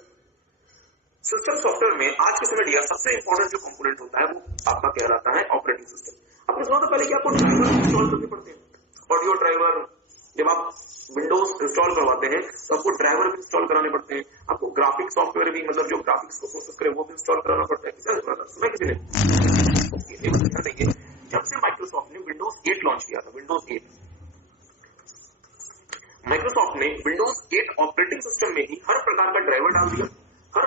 सिस्टम सॉफ्टवेयर में आज के समय डियर सबसे इंपॉर्टेंट जो कंपोनेंट होता है वो आपका कहलाता है ऑपरेटिंग सिस्टम। आपने सुना था पहले कि आपको ड्राइवर इंस्टॉल करने पड़ते हैं, ऑडियो ड्राइवर। जब आप विंडोज इंस्टॉल करवाते हैं तो आपको ड्राइवर भी इंस्टॉल कराने पड़ते हैं, आपको ग्राफिक्स सॉफ्टवेयर भी, मतलब जो ग्राफिक्स को प्रोसेस करे वो भी इंस्टॉल कराना पड़ता है। सुना किसी ने? जब से माइक्रोसॉफ्ट ने विंडोज 8 लॉन्च किया था, विंडोज 8, माइक्रोसॉफ्ट ने विंडोज 8 ऑपरेटिंग सिस्टम में ही हर प्रकार का ड्राइवर डाल दिया, हर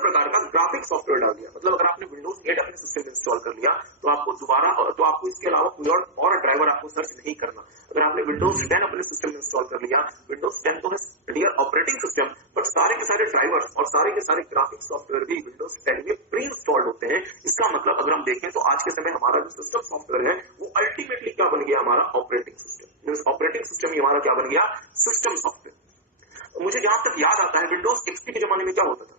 प्रकार का ग्राफिक सॉफ्टवेयर डाल दिया। मतलब अगर आपने विंडोज 8 अपने सिस्टम में इंस्टॉल कर लिया तो आपको इसके अलावा कोई और ड्राइवर आपको सर्च नहीं करना। अगर आपने विंडोज 10 अपने सिस्टम में इंस्टॉल कर लिया, विंडोज 10 तो है डियर ऑपरेटिंग सिस्टम, बट सारे के सारे ड्राइवर्स और सारे के सारे ग्राफिक सॉफ्टवेयर भी विंडोज 10 में प्री इंस्टॉल्ड होते हैं। इसका मतलब अगर हम देखें तो आज के समय हमारा जो सिस्टम सॉफ्टवेयर है वो अल्टीमेटली क्या बन गया? हमारा ऑपरेटिंग सिस्टम। ऑपरेटिंग सिस्टम ही हमारा क्या बन गया? System software. मुझे जहां तक याद आता है विंडोज एक्सपी के जमाने में क्या होता था,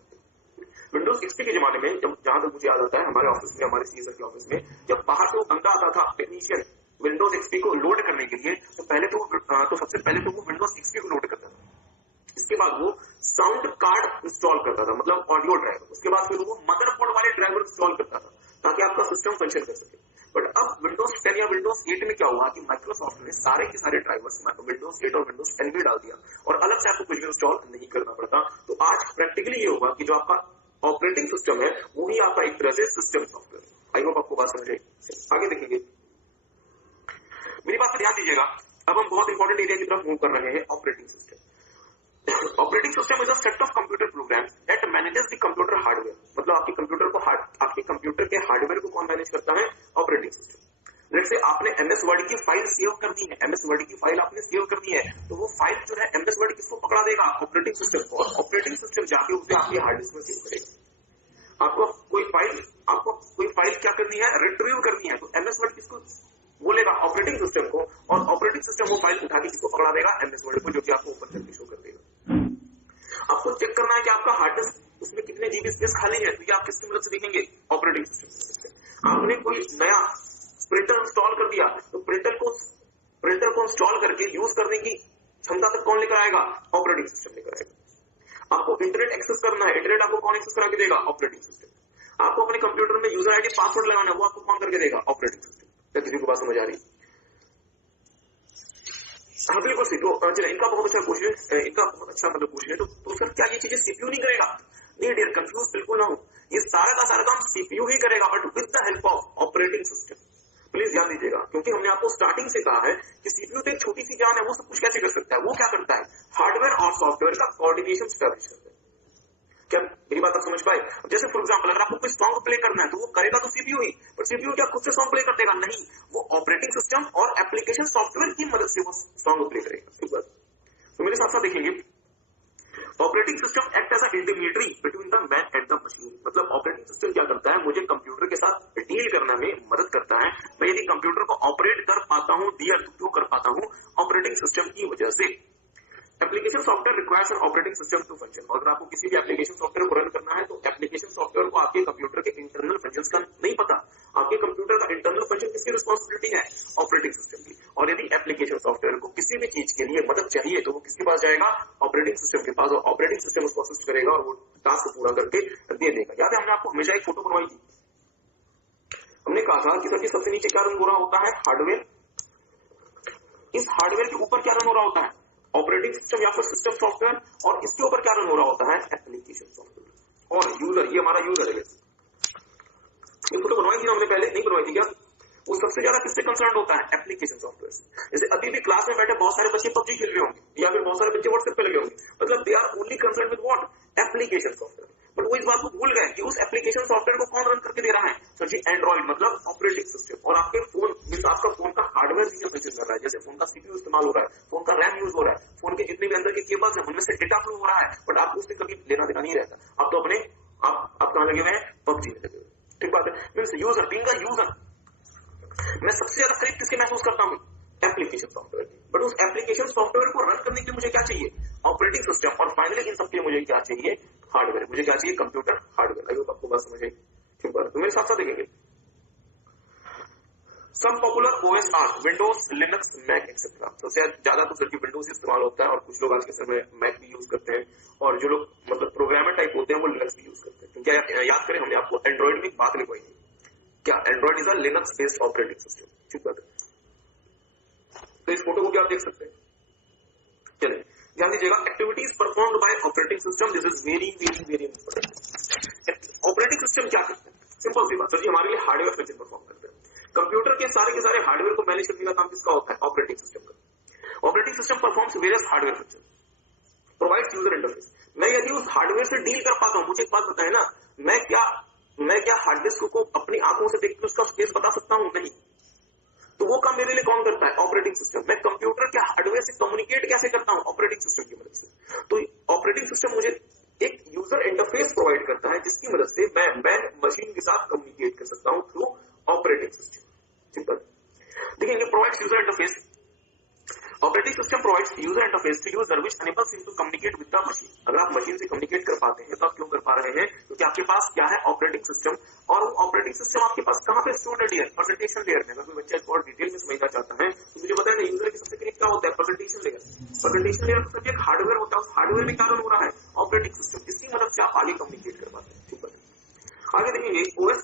विंडोज एक्सपी के जमाने में, जहां तक मुझे याद आता है हमारे ऑफिस में, हमारे सीएसआर के ऑफिस में, जब बाहर से वो बंदा आता था टेक्नीशियन विंडोज एक्सपी को लोड करने के लिए, तो सबसे पहले तो वो विंडोज एक्सपी को लोड करता था। इसके बाद वो साउंड कार्ड इंस्टॉल करता था, मतलब ऑडियो ड्राइवर। उसके बाद फिर वो मदरबोर्ड वाले ड्राइवर इंस्टॉल करता था ताकि आपका सिस्टम फंक्शन कर सके। बट अब विंडोज 10 या विंडोज 8 में क्या हुआ कि माइक्रोसॉफ्ट ने सारे के सारे ड्राइवर्स विंडोज 8 और विंडोज 10 में डाल दिया और अलग से आपको कुछ भी इंस्टॉल नहीं करना पड़ता। तो आज प्रैक्टिकली ये हुआ कि जो आपका ऑपरेटिंग सिस्टम है वो ही आपका एक तरह से सिस्टम सॉफ्टवेयर। आई होप आपको बात समझ आई। आगे देखेंगे, मेरी बात पर ध्यान दीजिएगा। अब हम बहुत इंपॉर्टेंट एरिया की तरफ मूव कर रहे हैं, operating system. Operating system is a set of computer programs that manages the computer hardware. मतलब आपके कंप्यूटर के हार्डवेयर को कौन मैनेज करता है? Operating system. जैसे आपने एमएस वर्ड की फाइल सेव करनी है, एमएस वर्ड की फाइल आपने सेव करनी है, तो वो फाइल जो है एमएस वर्ड किसको पकड़ा देगा? ऑपरेटिंग सिस्टम को। और ऑपरेटिंग सिस्टम जाके उसे आपके हार्ड डिस्क में सेव करेगा। आपको कोई फाइल क्या करनी है, रिट्रीव करनी है, तो एमएस वर्ड किसको बोलेगा, ऑपरेटिंग सिस्टम को, और ऑपरेटिंग सिस्टम वो फाइल उठा के किसको पकड़ा देगा, एमएस वर्ड को, जो कि आपको ओपन करके शो कर देगा। आपको चेक करना है कि आपका हार्ड डिस्क उसमें कितने जीबी स्पेस खाली है, तो ये आप किसकी मदद से देखेंगे, ऑपरेटिंग सिस्टम। आपने कोई नया प्रिंटर इंस्टॉल कर दिया, तो प्रिंटर को इंस्टॉल करके यूज करने की क्षमता तक कौन लेकर आएगा, ऑपरेटिंग सिस्टम लेकर आएगा। आपको इंटरनेट एक्सेस करना है, इंटरनेट आपको कौन एक्सेस करा के देगा, ऑपरेटिंग सिस्टम। आपको अपने कंप्यूटर में यूजर आईडी पासवर्ड लगाना है, वो आपको कौन करके देगा, ऑपरेटिंग सिस्टम। क्या किसी को बात समझ आ रही है? हाँ बिल्कुल सही। तो चलिए, इनका बहुत अच्छा क्वेश्चन है, इनका बहुत अच्छा मतलब क्वेश्चन है। तो सर क्या ये चीजें सीपीयू नहीं करेगा? नहीं डियर, कंफ्यूज बिल्कुल ना हो, ये सारा का सारा काम सीपीयू ही करेगा, but with the help of operating system. Please ध्यान दीजिएगा, क्योंकि हमने आपको स्टार्टिंग से कहा है कि सीपीयू तो एक छोटी सी जान है, वो सब कुछ कैसे कर सकता है, वो क्या करता है, हार्डवेयर और सॉफ्टवेयर का कोऑर्डिनेशन स्टैब्लिश करता है। क्या मेरी बात आप समझ पाए? जैसे फॉर एग्जांपल, अगर आपको कोई सॉन्ग प्ले करना है, तो वो करेगा तो सीपीयू ही, पर सीपीयू क्या खुद से सॉन्ग प्ले कर देगा? नहीं, वो ऑपरेटिंग सिस्टम और एप्लीकेशन सॉफ्टवेयर की मदद से वो सॉन्ग प्ले करेगा। ठीक बात। तो मेरे साथ साथ देखेंगे, operating system act as a intermediatory between the man and the machine. मतलब ऑपरेटिंग सिस्टम क्या करता है, मुझे कंप्यूटर के साथ डील करने में मदद करता है। मैं यदि कंप्यूटर को ऑपरेट कर पाता हूं, डियर तो क्यों कर पाता हूं, ऑपरेटिंग सिस्टम की वजह से। Application software requires an operating system to function. अगर आपको किसी भी एप्लीकेशन सॉफ्टवेयर को रन करना है, तो एप्लीकेशन सॉफ्टवेयर को आपके कंप्यूटर के इंटरनल फंक्शंस का नहीं पता। आपके कंप्यूटर का इंटरनल फंक्शन किसकी रिस्पॉन्सिबिलिटी है, ऑपरेटिंग सिस्टम की। और यदि एप्लीकेशन सॉफ्टवेयर को किसी भी चीज के लिए मदद चाहिए, तो वो किसके पास जाएगा, ऑपरेटिंग सिस्टम के पास, और ऑपरेटिंग सिस्टम उसको असिस्ट करेगा और वो टास्क पूरा करके दे देगा। याद है हमने आपको हमेशा एक फोटो बनवाई थी, हमने कहा था कि सर सबसे नीचे क्या रन हो रहा होता है, हार्डवेयर। इस हार्डवेयर के ऊपर क्या रन हो रहा होता है, ऑपरेटिंग सिस्टम या फिर सिस्टम सॉफ्टवेयर, और इसके ऊपर क्या रन हो रहा होता है, एप्लीकेशन सॉफ्टवेयर। और यूजर, ये हमारा यूजर है। ये फोटो बनवाई थी ना हमने, पहले नहीं बनवाई थी क्या? वो सबसे ज्यादा किससे कंसर्न होता है, एप्लीकेशन सॉफ्टवेयर। जैसे अभी भी क्लास में बैठे बहुत सारे बच्चे पबजी खेल रहे होंगे, या फिर बहुत सारे बच्चे व्हाट्सएप पे लगे होंगे, मतलब they are only concern with what, application software. But वो इस बात को भूल गए कि उस एप्लीकेशन सॉफ्टवेयर को कौन रन करके दे रहा है, सर जी एंड्रॉइड, मतलब ऑपरेटिंग सिस्टम। और आपके फोन मींस आपका फोन का हार्डवेयर भी फंक्शन कर रहा है, जैसे फोन का सीपीयू इस्तेमाल हो रहा है, फोन का रैम यूज हो रहा है, फोन के जितने भी अंदर के केबल्स हैं उनमें से डेटा फ्लो हो रहा है, बट आपको उससे कभी लेना देना नहीं रहता। आप तो अपने आप कहां लगे हुए हैं, पबजी में लगे हुए। ठीक बात है। Means user, being a user, मैं सबसे ज्यादा खरीद किसके महसूस करता हूं, एप्लीकेशन सॉफ्टवेयर की। बट उस एप्लीकेशन सॉफ्टवेयर को रन करने के लिए मुझे क्या चाहिए, ऑपरेटिंग सिस्टम। और फाइनली इन सबके लिए मुझे क्या चाहिए, हार्डवेयर। मुझे क्या चाहिए, कंप्यूटर हार्डवेयर। आई होप आपको बात समझ आई। ठीक बात है। तो मेरे साथ साथ देखेंगे, some popular OS are Windows, Linux, Mac etcetera. सबसे ज्यादा तो सिर्फ विंडोज इस्तेमाल होता है, और कुछ लोग आज के समय मैक भी यूज करते हैं, और जो लोग मतलब प्रोग्रामर टाइप होते हैं वो लिनक्स भी यूज करते हैं। क्योंकि याद करें हमने आपको एंड्रॉइड में बात लिखवाई थी, क्या Android is a Linux based operating system. ठीक बात है। तो इस फोटो को क्या आप देख सकते हैं, चलिए ध्यान दीजिएगा, activities performed by operating system, this is very very very important. Operating system क्या करता है, सिंपल सी बात, सर जी हमारे लिए हार्डवेयर फंक्शन परफॉर्म करता है। कंप्यूटर के सारे हार्डवेयर को मैनेज करने का काम किसका होता है, ऑपरेटिंग सिस्टम का। Operating system performs various hardware function, provides user interface. मैं यदि उस हार्डवेयर से डील कर पाता हूं, मुझे एक बात बताए ना, मैं क्या हार्ड डिस्क को अपनी आंखों से देख के उसका स्पेस बता सकता हूं, नहीं। तो वो काम मेरे लिए कौन करता है, ऑपरेटिंग सिस्टम। मैं कंप्यूटर के हार्डवेयर से कम्युनिकेट कैसे करता हूं, ऑपरेटिंग सिस्टम की मदद से। तो ऑपरेटिंग सिस्टम मुझे एक यूजर इंटरफेस प्रोवाइड करता है, जिसकी मदद से मैं मशीन के साथ कम्युनिकेट कर सकता हूं थ्रू ऑपरेटिंग सिस्टम। सिंपल। देखिए, provides user interface, operating system provides user interface to user which enables him to communicate with the machine। अगर आप मशीन से कम्युनिकेट कर पाते हैं, तो आप क्यों कर पा रहे हैं, क्योंकि आपके पास क्या है, ऑपरेटिंग सिस्टम। और वो ऑपरेटिंग सिस्टम आपके पास कहां पे स्टोर्ड है डियर, प्रेजेंटेशन लेयर में। अगर कोई बच्चा इसको और डिटेल में समझना चाहता है, तो मुझे बताया ना, यूजर के सबसे करीब क्या होता है, प्रेजेंटेशन लेयर। प्रेजेंटेशन लेयर का एक हार्डवेयर होता है, उस हार्डवेयर में क्या रन हो रहा है, ऑपरेटिंग सिस्टम। इसकी मदद से आप आगे कम्युनिकेट कर पाते हैं। ठीक है। आगे देखेंगे, OS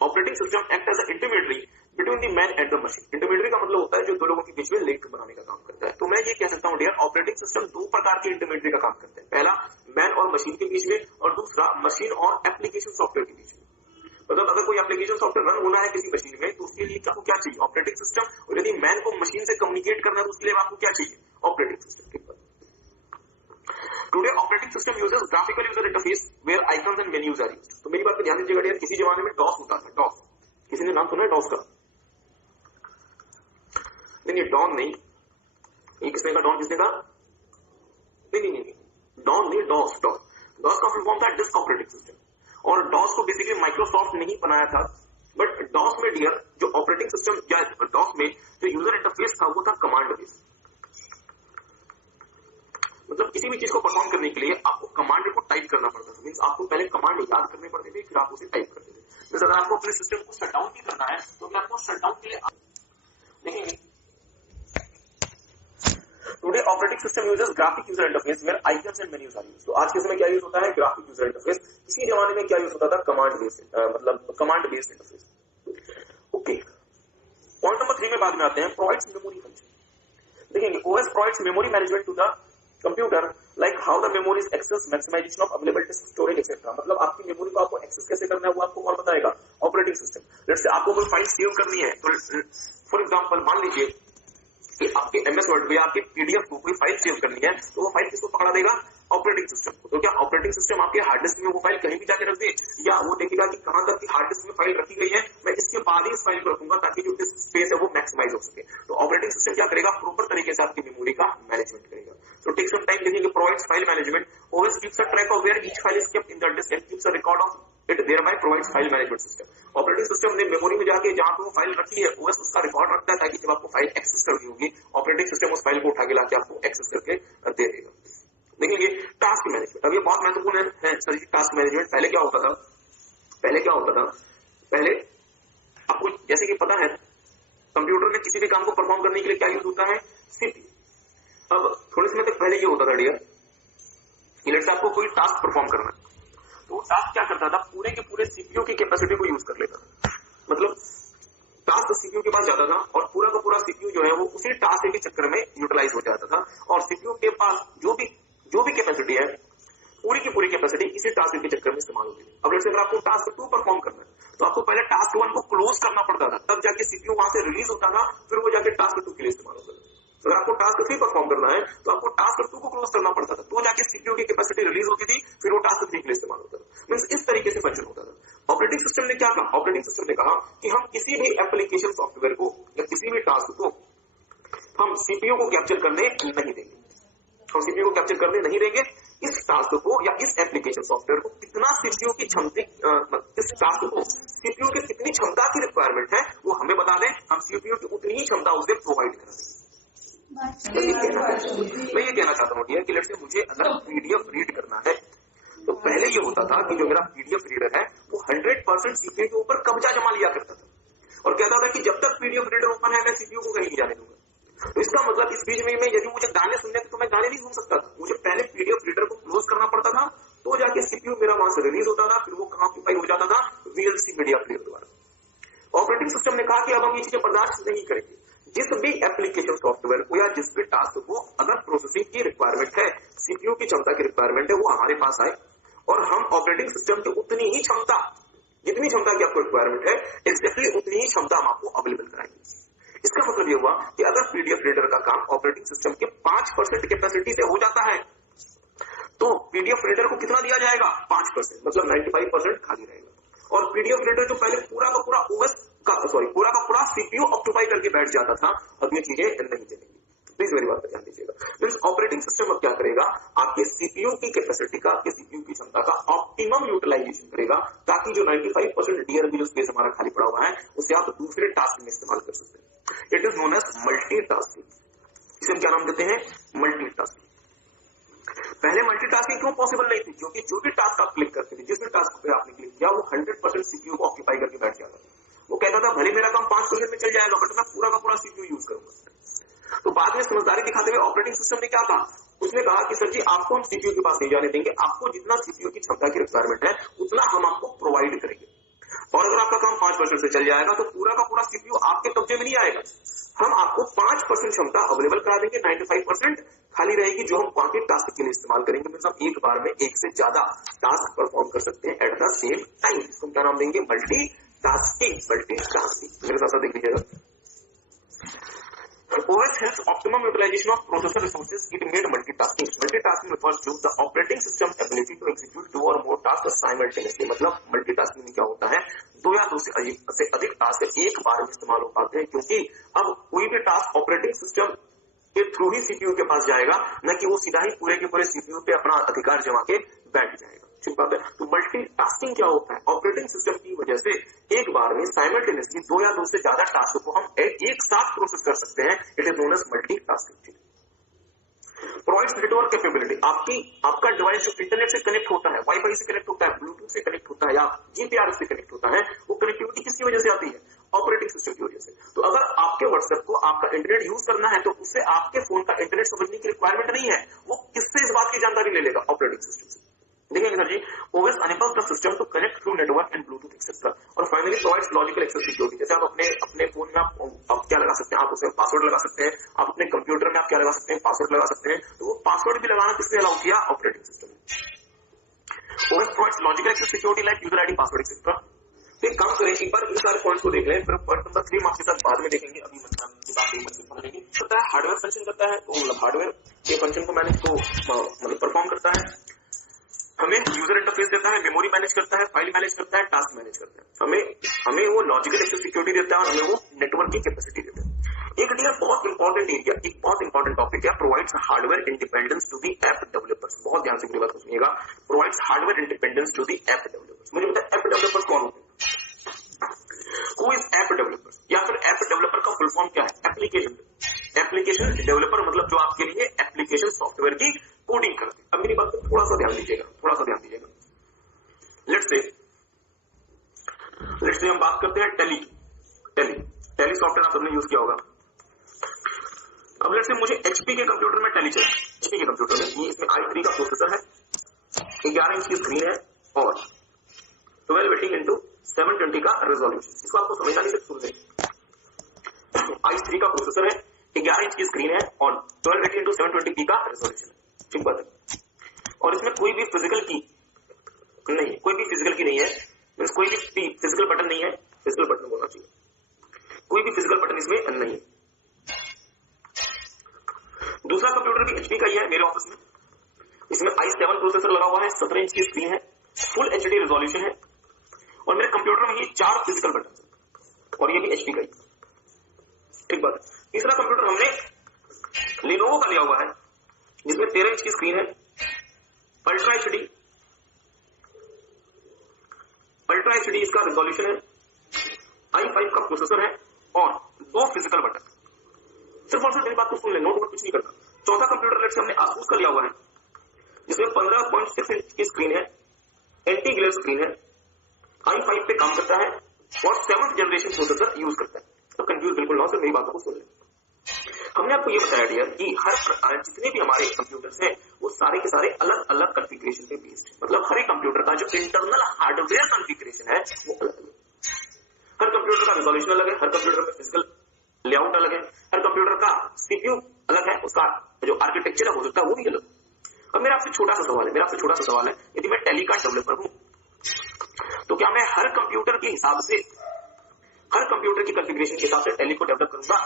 operating system act as a intermediatory between the man and the machine. Intermediatory का मतलब होता है जो दो लोगों के बीच में लिंक बनाने का काम करता है। तो मैं ये कह सकता हूं डियर, ऑपरेटिंग सिस्टम दो प्रकार के इंटरमीडिएटरी का काम करते हैं। पहला मैन और मशीन के बीच में, और दूसरा मशीन और एप्लीकेशन सॉफ्टवेयर के बीच में। मतलब अगर कोई एप्लीकेशन सॉफ्टवेयर रन होना है किसी मशीन में, तो उसके लिए आपको क्या चाहिए, ऑपरेटिंग सिस्टम। और यदि मैन को मशीन से कम्युनिकेट करना है, तो उसके लिए आपको क्या चाहिए, operating system. Today operating system uses graphical user interface where icons and menus are used. तो मेरी बात पे ध्यान दीजिएगा डियर, किसी जमाने में डॉस होता था, डॉस। किसी ने नाम सुना है डॉस का? नहीं, डॉन नहीं, ये किसने कहा, डॉन किसने कहा, नहीं, डॉन नहीं, डॉस। डॉस का फुल फॉर्म था डिस्क ऑपरेटिंग सिस्टम, और डॉस को बेसिकली माइक्रोसॉफ्ट ने ही बनाया था, बट डॉस में डियर जो ऑपरेटिंग सिस्टम या डॉस में जो यूजर इंटरफेस था वो था कमांड बेस्ड। मतलब किसी भी चीज को परफॉर्म करने के लिए आपको कमांड को टाइप करना पड़ता था, मींस आपको पहले कमांड याद करने पड़ते थे, फिर आप उसे टाइप करते थे। जैसे अगर आपको अपने सिस्टम को शट डाउन भी करना है तो भी आपको शट डाउन के लिए देखेंगे today operating system uses graphic user interface where icons and menus are used. तो आज के समय क्या यूज होता है? Graphic user interface. किसी जमाने में क्या यूज होता था? कमांड बेस्ड, मतलब command based interface. Okay, point number 3 में बाद में आते हैं, प्रोवाइड्स मेमोरी फंक्शन। देखेंगे OS provides memory management to the computer like how the memory is access, maximization of available disk storage etcetera. मतलब आपकी मेमोरी को आपको एक्सेस कैसे करना है वो आपको कौन बताएगा? Operating system. लेट्स से आपको कोई फाइल सेव करनी है तो फॉर एग्जांपल मान लीजिए कि आपके एमएस वर्ड में आपके पीडीएफ को कोई फाइल सेव करनी है तो वो फाइल किसको पकड़ा देगा? ऑपरेटिंग सिस्टम को। तो क्या ऑपरेटिंग सिस्टम आपके हार्ड डिस्क में वो फाइल कहीं भी जाके रख दे, या वो देखेगा कि कहां तक की हार्ड डिस्क में फाइल रखी गई है, मैं इसके बाद ही इस फाइल को रखूंगा ताकि जो डिस्क स्पेस है वो मैक्सिमाइज हो सके। तो ऑपरेटिंग सिस्टम क्या करेगा? प्रॉपर तरीके से आपकी मेमोरी का मैनेजमेंट करेगा। So take some time, देखेंगे provides file management, OS keeps a track of where each file is kept in the disk and keeps a record of it, thereby provides file management system। Operating system ने memory में जाके जहां पे वो file रखी है OS उसका record रखता है ताकि जब आपको फाइल एक्सेस करनी होगी ऑपरेटिंग सिस्टम उस फाइल को उठा के लाके आपको एक्सेस करके दे देगा। देखेंगे टास्क मैनेजमेंट। अब ये बहुत महत्वपूर्ण है सर जी, टास्क मैनेजमेंट। पहले क्या होता था? पहले आपको जैसे कि पता है कंप्यूटर में किसी भी काम को परफॉर्म करने के लिए क्या यूज होता है? सीपीयू। अब थोड़े समय तक पहले ये होता था डियर कि लेट्स आपको कोई टास्क परफॉर्म करना है तो वो टास्क क्या करता था? पूरे के पूरे सीपीयू की कैपेसिटी को यूज कर लेता था। मतलब टास्क सीपीयू के पास जाता था और पूरा का पूरा सीपीयू जो है वो उसी टास्क के चक्कर में यूटिलाइज हो जाता था, और सीपीयू के पास जो भी कैपेसिटी है पूरी की पूरी कैपेसिटी इसी टास्क के चक्कर में इस्तेमाल होती थी। अब जैसे अगर आपको टास्क 2 परफॉर्म करना है तो आपको पहले टास्क 1 को क्लोज करना पड़ता था, तब जाके सीपीयू वहां से रिलीज होता था, फिर वो जाके टास्क 2 के लिए इस्तेमाल होता था। अगर आपको टास्क 3 परफॉर्म करना है तो आपको टास्क 2 को क्लोज करना पड़ता था, तो जाके सीपीयू की कैपेसिटी रिलीज होती थी, फिर वो टास्क 3 के लिए इस्तेमाल होता था। मींस इस तरीके से फंक्शन होता था। ऑपरेटिंग सिस्टम ने क्या कहा? ऑपरेटिंग सिस्टम ने कहा कि हम किसी भी एप्लीकेशन सॉफ्टवेयर को या किसी भी टास्क को हम सीपीयू को कैप्चर करने नहीं देंगे। हम सीपीयू को कैप्चर करने नहीं देंगे। इस टास्क को या इस एप्लीकेशन सॉफ्टवेयर को कितना सीपीयू की क्षमता, इस टास्क को सीपीयू की कितनी क्षमता की रिक्वायरमेंट है वो हमें बता दें, हम सीपीयू की उतनी ही क्षमता उसे प्रोवाइड करें। मैं ये कहना चाहता हूँ डियर कि लेट्स से मुझे अगर पीडीएफ रीड करना है तो पहले ये होता था कि जो मेरा पीडीएफ रीडर है वो 100% सीपीयू के ऊपर कब्जा जमा लिया करता था और कहता था कि जब तक पीडीएफ रीडर ओपन है मैं सीपीयू को कहीं नहीं जाने दूंगा। तो इसका मतलब इस बीच में यदि मुझे गाने सुनने तो मैं गाने नहीं सुन सकता था, मुझे पहले पीडीएफ रीडर को क्लोज करना पड़ता था, तो जाके सीपीयू मेरा वहां से रिलीज होता था, फिर वो कहां ऑक्यूपाई हो जाता था? वीएलसी मीडिया प्लेयर द्वारा। ऑपरेटिंग सिस्टम ने कहा कि अब हम ये चीजें बर्दाश्त नहीं करेंगे। जिस भी एप्लीकेशन सॉफ्टवेयर को या जिस भी टास्क को अगर प्रोसेसिंग की रिक्वायरमेंट है, सीपीयू की क्षमता की रिक्वायरमेंट है, वो हमारे पास आए और हम ऑपरेटिंग सिस्टम की उतनी ही क्षमता, जितनी क्षमता की आपको रिक्वायरमेंट है एक्जेक्टली उतनी ही क्षमता हम आपको अवेलेबल कराएंगे। इसका मतलब ये हुआ कि अगर पीडीएफ रीडर का काम ऑपरेटिंग सिस्टम के 5% कैपेसिटी से हो जाता है तो पीडीएफ रीडर को कितना दिया जाएगा? 5%, मतलब 95% खाली रहेगा। और पीडीएफ रीडर जो पहले पूरा का पूरा ओएस का पूरा का पूरा सीपीयू ऑक्यूपाई करके बैठ जाता था, अब ये चीजें नहीं चलेंगी। प्लीज मेरी बात पर ध्यान दीजिएगा। मींस ऑपरेटिंग सिस्टम अब क्या करेगा? आपके सीपीयू की कैपेसिटी का, आपके सीपीयू की क्षमता का ऑप्टिमम यूटिलाइजेशन करेगा ताकि जो 95% डीआरबी स्पेस हमारा खाली पड़ा हुआ है उसे आप दूसरे टास्क में इस्तेमाल कर सकते हैं। It is known as multitasking. इसे हम क्या नाम देते हैं? मल्टीटास्किंग। पहले मल्टीटास्किंग क्यों पॉसिबल नहीं थी? क्योंकि जो भी टास्क आप क्लिक करते थे, जिस भी टास्क पे आपने क्लिक किया वो 100% सीपीयू को ऑक्यूपाई करके बैठ जाता था। वो कहता था भले मेरा काम 5% में चल जाएगा बट मैं पूरा का पूरा सीपीयू यूज करूंगा। तो बाद में समझदारी दिखाते हुए ऑपरेटिंग सिस्टम ने क्या कहा? उसने कहा कि सर जी आपको हम सीपीयू के पास नहीं जाने देंगे, आपको जितना सीपीयू की क्षमता की रिक्वायरमेंट है उतना हम आपको प्रोवाइड करेंगे, और अगर आपका काम 5% से चल जाएगा तो पूरा का पूरा सीपीयू आपके कब्जे में नहीं आएगा। हम आपको 5% क्षमता अवेलेबल करा देंगे, 95% खाली रहेगी जो हम बाकी टास्क के लिए इस्तेमाल करेंगे। मतलब हम एक बार में एक से ज्यादा टास्क परफॉर्म कर सकते हैं एट द सेम टाइम। इसको क्या नाम देंगे? मल्टीटास्किंग। मल्टीटास्किंग मेरे साथ देख लीजिएगा। OS helps optimum utilization of processor resources. It made multitasking. Multitasking refers to the operating system ability to execute 2 or more tasks simultaneously. मतलब मल्टीटास्किंग में क्या होता है? 2 या 2 से अधिक टास्क एक बार में इस्तेमाल हो पाते हैं, क्योंकि अब कोई भी टास्क ऑपरेटिंग सिस्टम के थ्रू ही सीपीयू के पास जाएगा, न कि वो सीधा ही पूरे के पूरे सीपीयू पे अपना अधिकार जमा के बैठ जाएगा। ठीक बात है। तो मल्टीटास्किंग क्या होता है? ऑपरेटिंग सिस्टम की वजह से एक बार में साइमल्टेनियसली 2 या 2 से ज्यादा टास्क को हम एक साथ प्रोसेस कर सकते हैं। It is known as multitasking. Provides network capability. आपका डिवाइस जो इंटरनेट से कनेक्ट होता है, वाईफाई से कनेक्ट होता है, ब्लूटूथ से कनेक्ट होता है या जीपीआरएस से कनेक्ट होता है, वो कनेक्टिविटी किसकी वजह से आती है? ऑपरेटिंग सिस्टम की वजह से। तो अगर आपके व्हाट्सएप को आपका इंटरनेट यूज करना है तो उससे आपके फोन का इंटरनेट समझने की रिक्वायरमेंट नहीं है। वो किससे इस बात की जानकारी ले लेगा? ऑपरेटिंग सिस्टम से। देखिए sir ji, OS enables the system to connect through network and Bluetooth etc. और finally provides logical access security. जैसे आप अपने फोन में आप क्या लगा सकते हैं? आप उसमें पासवर्ड लगा सकते हैं। आप अपने कंप्यूटर में आप क्या लगा सकते हैं? पासवर्ड लगा सकते हैं। तो वो पासवर्ड भी लगाना किसने अलाउ किया? ऑपरेटिंग सिस्टम ने। OS provides logical access security like user ID, password etcetera. तो एक काम करें, एक बार इन सारे पॉइंट्स को देख लें, फिर पॉइंट नंबर 3 आपके साथ बाद में देखेंगे। अभी मतलब करता है हार्डवेयर फंक्शन करता है, तो मतलब हार्डवेयर के फंक्शन को मैनेज को मतलब परफॉर्म करता है। हमें यूजर इंटरफेस देता है, मेमोरी मैनेज करता है, फाइल मैनेज करता है, टास्क मैनेज करता है। हमें वो लॉजिकल एक्सेस सिक्योरिटी देता है और हमें वो नेटवर्क की कैपेसिटी देता है। एक डियर बहुत इंपॉर्टेंट एरिया, एक बहुत इंपॉर्टेंट टॉपिक है, provides hardware independence to the app developers. बहुत ध्यान से मेरी बात को सुनिएगा। Provides hardware independence to the app developers. मुझे पता है ऐप डेवलपर्स कौन होते हैं? Who is app developer? या फिर ऐप डेवलपर का फुल फॉर्म क्या है? एप्लीकेशन डेवलपर मतलब जो आपके लिए एप्लीकेशन सॉफ्टवेयर की कोडिंग करते हैं। अब मेरी बात को थोड़ा सा ध्यान दीजिएगा। लेट्स से हम बात करते हैं टेली सॉफ्टवेयर आप सबने यूज किया होगा। अब लेट्स से मुझे एचपी के कंप्यूटर में टेली चाहिए। एचपी के कंप्यूटर में ये इसमें i3 का प्रोसेसर है, 11 इंच की स्क्रीन है और 1280 इंटू 720 का रेजोल्यूशन। इसको आपको समझना नहीं, सिर्फ सुन लें। i3 का प्रोसेसर है, 11 इंच की स्क्रीन है और 1280 इंटू 720p का रेजोल्यूशन है। ठीक बात है। और इसमें कोई भी फिजिकल की नहीं है, कोई भी फिजिकल बटन नहीं है। फिजिकल बटन बोलना चाहिए, कोई भी फिजिकल बटन इसमें नहीं है। दूसरा कंप्यूटर भी एचपी का ही है मेरे ऑफिस में। इसमें i7 प्रोसेसर लगा हुआ है, 17 इंच की स्क्रीन है, फुल एचडी रेजोल्यूशन है और मेरे कंप्यूटर में ही 4 फिजिकल बटन है और ये भी एचपी का ही। ठीक बात है। तीसरा कंप्यूटर हमने लेनोवो का लिया हुआ है जिसमें 13 इंच की स्क्रीन है, अल्ट्रा एचडी इसका रेजोल्यूशन है, i5 का प्रोसेसर है और 2 फिजिकल बटन। सिर्फ और सिर्फ मेरी बात को सुन ले, नोट कुछ नहीं करना। चौथा कंप्यूटर लेट्स हमने आसूस का लिया हुआ है जिसमें 15.6 इंच की स्क्रीन है, एंटी ग्लेयर स्क्रीन है, i5 पे काम करता है और 7th जनरेशन प्रोसेसर यूज करता है। तो कंफ्यूज बिल्कुल ना हो, सिर्फ मेरी बातों को सुन ले। हमने आपको ये बताया डियर कि हर जितने भी हमारे कंप्यूटर्स हैं वो सारे के सारे अलग अलग कॉन्फ़िगरेशन पे बेस्ड है। मतलब हर एक कंप्यूटर का जो इंटरनल हार्डवेयर कॉन्फ़िगरेशन है वो अलग अलग। हर कंप्यूटर का रेजोल्यूशन अलग है, हर कंप्यूटर का फिजिकल लेआउट अलग है, हर कंप्यूटर का सीपीयू अलग है, उसका जो आर्किटेक्चर हो सकता है वो भी अलग। अब मेरा आपसे छोटा सा सवाल है, यदि मैं टेली का डेवलपर हूं तो क्या मैं हर कंप्यूटर के हिसाब से, हर कंप्यूटर की कॉन्फ़िगरेशन के हिसाब से टेली को डेवलप करूंगा?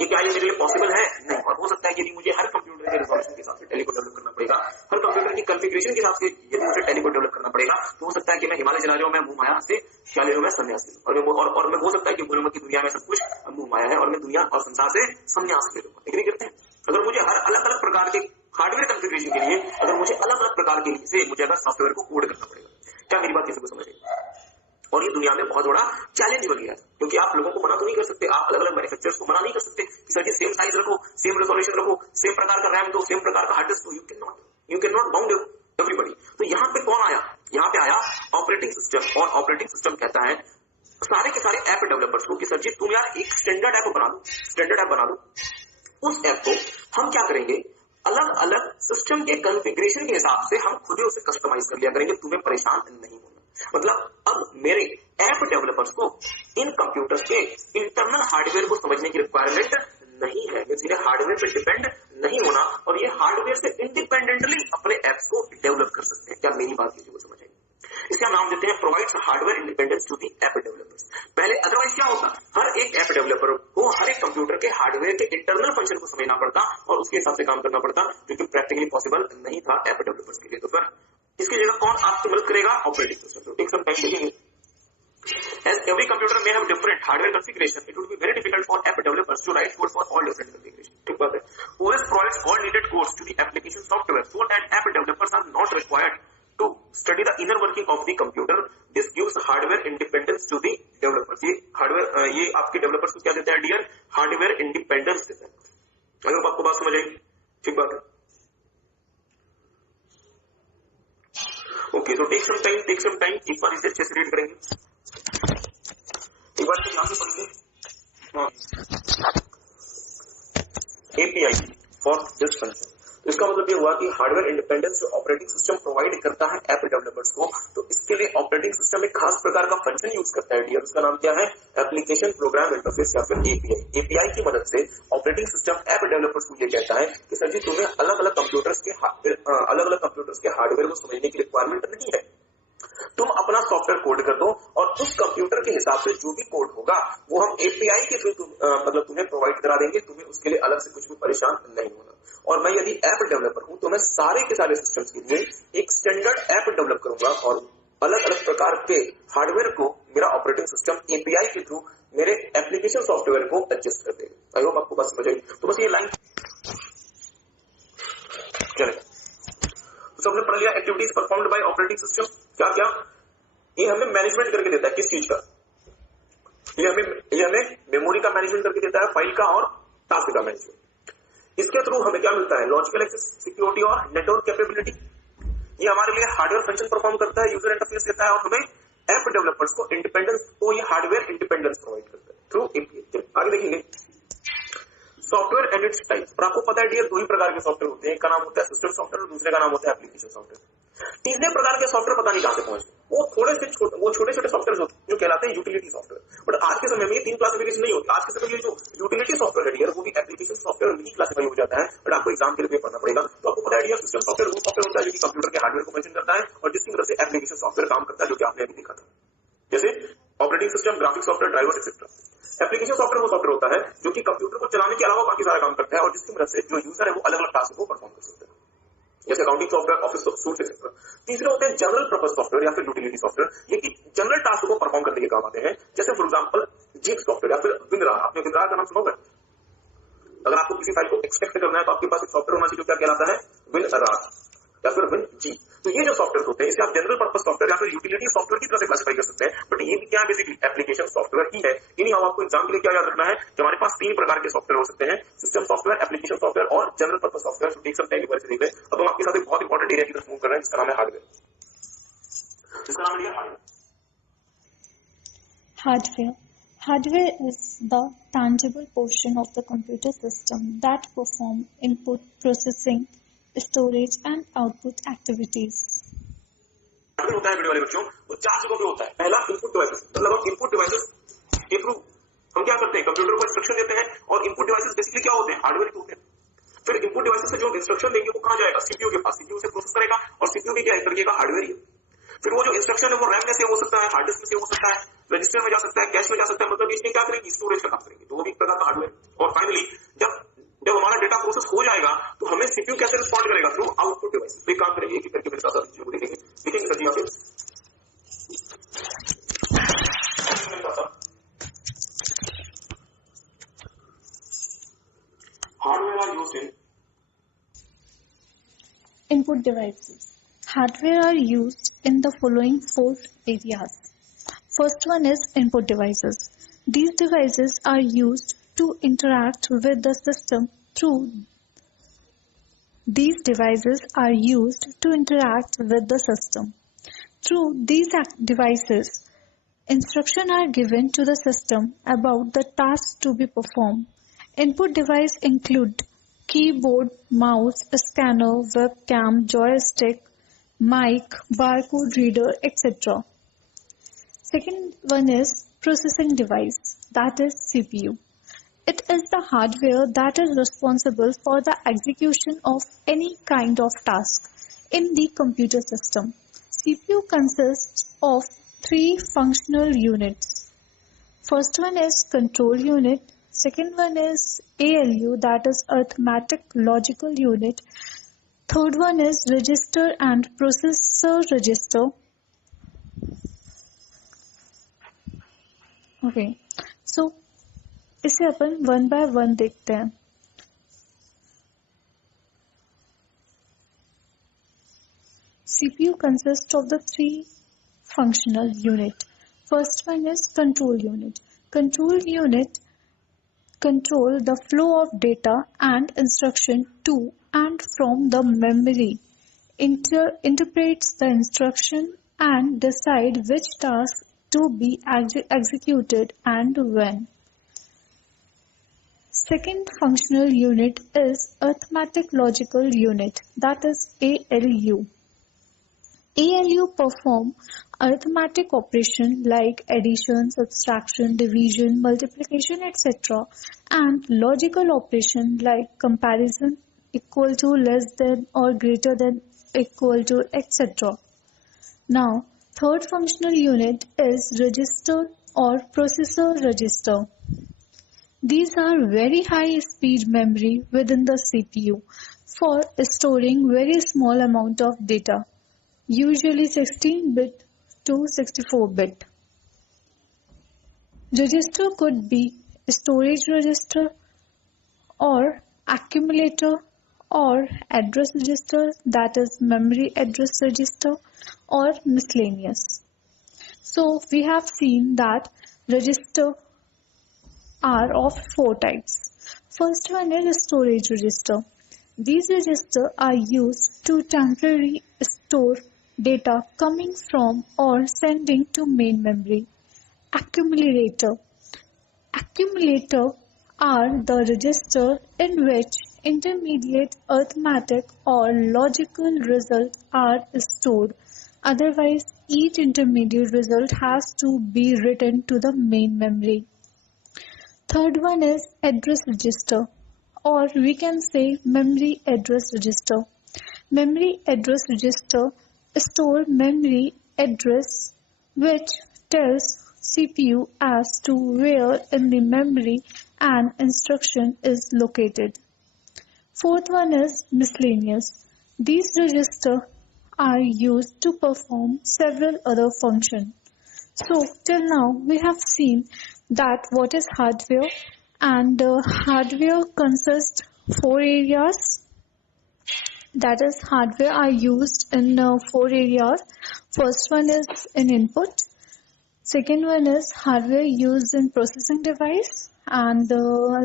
ये क्या ये मेरे लिए पॉसिबल है? नहीं। और हो सकता है यदि मुझे हर कंप्यूटर के रिजोल्यूशन के हिसाब से टेली को डेवलप करना पड़ेगा, हर कंप्यूटर की कॉन्फ़िगरेशन के हिसाब से यदि मुझे टेली को डेवलप करना पड़ेगा, तो हो सकता है कि मैं हिमालय चला जाऊं, मैं मुंह माया से क्या ले लूं, मैं संन्यास ले लूं। और मैं हो सकता है कि बोलूंगा कि दुनिया में सब कुछ मुंह माया है और मैं दुनिया और संसार से संन्यास ले लूंगा। एग्री करते हैं? अगर मुझे हर अलग अलग प्रकार के हार्डवेयर कॉन्फ़िगरेशन के लिए, अगर मुझे अलग अलग प्रकार के लिए मुझे अगर सॉफ्टवेयर को कोड करना पड़ेगा, क्या मेरी बात किसी को समझ आई? और ये दुनिया में बहुत बड़ा चैलेंज बन गया है क्योंकि आप लोगों को मना तो नहीं कर सकते, आप अलग अलग मैन्युफैक्चरर्स को मना नहीं कर सकते कि सर ये सेम साइज रखो, सेम रेजोल्यूशन रखो, सेम प्रकार का रैम दो, सेम प्रकार का हार्ड डिस्क दो। You can not bound everybody. तो यहाँ पे कौन आया? यहाँ पे आया ऑपरेटिंग सिस्टम। और ऑपरेटिंग सिस्टम कहता है सारे के सारे ऐप डेवलपर्स को कि सर जी तुम यार एक स्टैंडर्ड ऐप बना दो। उस ऐप को हम क्या करेंगे, अलग अलग सिस्टम के कॉन्फ़िगरेशन के हिसाब से हम खुद ही उसे कस्टमाइज कर लिया करेंगे, तुम्हें परेशान नहीं होना। मतलब अब मेरे ऐप डेवलपर्स को इन कंप्यूटर्स के इंटरनल हार्डवेयर को समझने की रिक्वायरमेंट नहीं है, इन्हें हार्डवेयर पे डिपेंड नहीं होना और ये हार्डवेयर से इंडिपेंडेंटली अपने एप्स को डेवलप कर सकते हैं। क्या मेरी बात किसी को समझ आई? इसका हम नाम देते हैं provides hardware independence to the app developers. पहले अदरवाइज क्या होता, हर एक ऐप डेवलपर को हर एक कंप्यूटर के हार्डवेयर के इंटरनल फंक्शन को समझना पड़ता और उसके हिसाब से काम करना पड़ता, जो कि प्रैक्टिकली पॉसिबल नहीं था ऐप डेवलपर्स के लिए। तो फिर इसकी जगह कौन आपकी मदद करेगा? Operating system. Take some time देखेंगे। As every computer may have different hardware configuration, it would be very difficult for app developers to write code for all different configurations. ठीक बात है. OS provides all needed codes to the application software so that app developers are not required to study the inner working of the computer. This gives hardware independence to the developers. ये hardware ये आपके developers को क्या देता है dear? Hardware independence देता है. अगर आपको बात समझ आई, ठीक बात है. ओके, तो टेक सम टाइम एक बार इसे अच्छे से रीड करेंगे, एक बार ध्यान से पढ़ेंगे. एपीआई फॉर दिस फंक्शन, तो इसका मतलब ये हुआ कि हार्डवेयर इंडिपेंडेंस जो ऑपरेटिंग सिस्टम प्रोवाइड करता है ऐप डेवलपर्स को, तो इसके लिए ऑपरेटिंग सिस्टम एक खास प्रकार का फंक्शन यूज करता है डियर. उसका नाम क्या है? एप्लीकेशन प्रोग्राम इंटरफेस या फिर एपीआई. एपीआई की मदद से ऑपरेटिंग सिस्टम ऐप डेवलपर्स को ये कहता है कि सर जी तुम्हें अलग अलग कंप्यूटर्स के हार्डवेयर को समझने की रिक्वायरमेंट नहीं है, तुम अपना सॉफ्टवेयर कोड कर दो और उस कंप्यूटर के हिसाब से जो भी कोड होगा वो हम एपीआई के थ्रू मतलब तुम्हें प्रोवाइड करा देंगे. तुम्हें उसके लिए अलग से कुछ भी परेशान नहीं होना. और मैं यदि ऐप डेवलपर हूं तो मैं सारे के सारे सिस्टम्स के लिए एक स्टैंडर्ड ऐप डेवलप करूंगा और अलग अलग प्रकार के हार्डवेयर को मेरा ऑपरेटिंग सिस्टम एपीआई के थ्रू मेरे एप्लीकेशन सॉफ्टवेयर को एडजस्ट कर देगा. आई होप आपको बात समझ आई. तो बस ये लाइन चलेगा. तो हमने पढ़ लिया activities performed by operating system. क्या क्या ये हमें मैनेजमेंट करके देता है. किस चीज का? ये हमें मेमोरी का मैनेजमेंट करके देता है, फाइल का और टास्क का मैनेजमेंट. इसके थ्रू हमें क्या मिलता है? लॉजिकल एक्सेस, सिक्योरिटी और नेटवर्क कैपेबिलिटी. ये हमारे लिए हार्डवेयर फंक्शन परफॉर्म करता है, यूजर इंटरफेस देता है और हमें ऐप डेवलपर्स को इंडिपेंडेंस, तो ये हार्डवेयर इंडिपेंडेंस प्रोवाइड करता है थ्रू एपीआई. आगे देखेंगे सॉफ्टवेयर एंड इट्स टाइप्स. और आपको पता है डियर दो ही प्रकार के सॉफ्टवेयर होते हैं, एक का नाम होता है सिस्टम सॉफ्टवेयर और दूसरे का नाम होता है एप्लीकेशन सॉफ्टवेयर. तीसरे प्रकार के सॉफ्टवेयर पता नहीं कहां से पहुंचे, वो छोटे छोटे सॉफ्टवेयर होते हैं जो कहलाते हैं यूटिलिटी सॉफ्टवेयर. बट आज के समय में ये तीन क्लासिफिकेशन नहीं होती. आज के समय में जो यूटिलिटी सॉफ्टवेयर है डियर वो भी एप्लीकेशन सॉफ्टवेयर में ही क्लासिफाई हो जाता है. बट आपको एग्जाम के लिए पढ़ना पड़ेगा. तो आपको पता है डियर सिस्टम सॉफ्टवेयर वो सॉफ्टवेयर होता है जो कि कंप्यूटर के हार्डवेयर को मेंशन करता है और जिसकी वजह से एप्लीकेशन सॉफ्टवेयर काम करता है, जो कि आपने अभी देखा था, जैसे operating system, graphics software, driver etcetera. Application software वो सॉफ्टवेयर होता है जो कि कंप्यूटर को चलाने के अलावा बाकी सारा काम करता है और जिसकी मदद से जो यूजर है वो अलग अलग टास्क को परफॉर्म कर सकता है, जैसे accounting software, office suit etcetera. तीसरे होते हैं जनरल पर्पस सॉफ्टवेयर या फिर यूटिलिटी सॉफ्टवेयर. ये कि जनरल टास्क को परफॉर्म करने के काम आते हैं, जैसे फॉर एग्जांपल जिग सॉफ्टवेयर या फिर विनरा. आपने विनरा का नाम सुना होगा. अगर आपको किसी फाइल को एक्सट्रैक्ट करना है तो आपके पास एक सॉफ्टवेयर होना चाहिए जो क्या कहलाता है? विनरा या फिर विन जी. तो ये जो सॉफ्टवेयर होते हैं इसे आप जनरल पर्पस सॉफ्टवेयर या फिर यूटिलिटी सॉफ्टवेयर की तरह से क्लासिफाई कर सकते हैं. बट ये भी क्या है? बेसिकली एप्लीकेशन सॉफ्टवेयर ही है. इन्हीं हम आपको एग्जाम के लिए क्या याद रखना है कि हमारे पास तीन प्रकार के सॉफ्टवेयर हो सकते हैं, सिस्टम सॉफ्टवेयर, एप्लीकेशन सॉफ्टवेयर और जनरल पर्पस सॉफ्टवेयर. तो टेक सम टाइम एक बार देख लें. अब हम आपके साथ एक बहुत इंपॉर्टेंट एरिया की तरफ मूव कर रहे हैं जिसका नाम है हार्डवेयर. इसका नाम है hardware. Hardware is the tangible portion of the computer system that perform input, processing, storage and output activities. Hardware होता है वीडियो वाले बच्चों, वो चार जगहों पे होता है. पहला इनपुट डिवाइसेस, मतलब हम इनपुट डिवाइसेस के थ्रू हम क्या करते हैं? कंप्यूटर को इंस्ट्रक्शन देते हैं और इनपुट डिवाइसेस बेसिकली क्या होते हैं? हार्डवेयर के होते हैं. फिर इनपुट डिवाइसेस से जो इंस्ट्रक्शन देंगे वो कहां जाएगा? सीपीयू के पास. सीपीयू से प्रोसेस करेगा और सीपीयू भी क्या एक तरीके का हार्डवेयर ही है. फिर वो जो इंस्ट्रक्शन है वो रैम में से हो सकता है, हार्ड डिस्क में से हो सकता है, रजिस्टर में जा सकता है, कैश में जा सकता है. मतलब इसमें क्या करेंगे? स्टोरेज का काम करेंगे. तो वो भी एक प्रकार का हार्डवेयर. और फाइनली जब हमारा डेटा प्रोसेस हो जाएगा तो हमें सीपीयू कैसे रिस्पॉन्ड करेगा? Through output device. तो एक काम करेंगे एक करके मेरे साथ चीजों को देखेंगे सर जी. यहाँ पे hardware are used in Input devices. Hardware are used in the following four areas. First one is input devices. These devices are used to interact with the system through these devices. Instructions are given to the system about the tasks to be performed. Input devices include keyboard, mouse, scanner, webcam, joystick, mic, barcode reader, etc. Second one is processing device, that is CPU. It is the hardware that is responsible for the execution of any kind of task in the computer system. CPU consists of three functional units. First one is control unit. Second one is ALU, that is arithmetic logical unit. Third one is register and processor register. Okay, so इसे अपन one by one देखते हैं. CPU consists of the three functional unit. First one is control unit. Control unit control the flow of data and instruction to and from the memory, interprets the instruction and decide which task to be executed and when. Second functional unit is arithmetic logical unit, that is ALU. ALU perform arithmetic operation like addition, subtraction, division, multiplication, etc. and logical operation like comparison, equal to, less than or greater than, equal to, etc. Now, third functional unit is register or processor register. These are very high speed memory within the CPU for storing very small amount of data, usually 16-bit to 64-bit. Register could be storage register or accumulator or address register, that is memory address register, or miscellaneous. So we have seen that register are of four types. First one is storage register. These registers are used to temporarily store data coming from or sending to main memory. Accumulator. Accumulator are the register in which intermediate arithmetic or logical results are stored. Otherwise, each intermediate result has to be written to the main memory. Third one is address register, or we can say memory address register. Memory address register store memory address which tells CPU as to where in the memory an instruction is located. Fourth one is miscellaneous. These registers are used to perform several other functions. So till now we have seen that what is hardware, and hardware consists four areas. That is, hardware are used in four areas. First one is in input. Second one is hardware used in processing device, and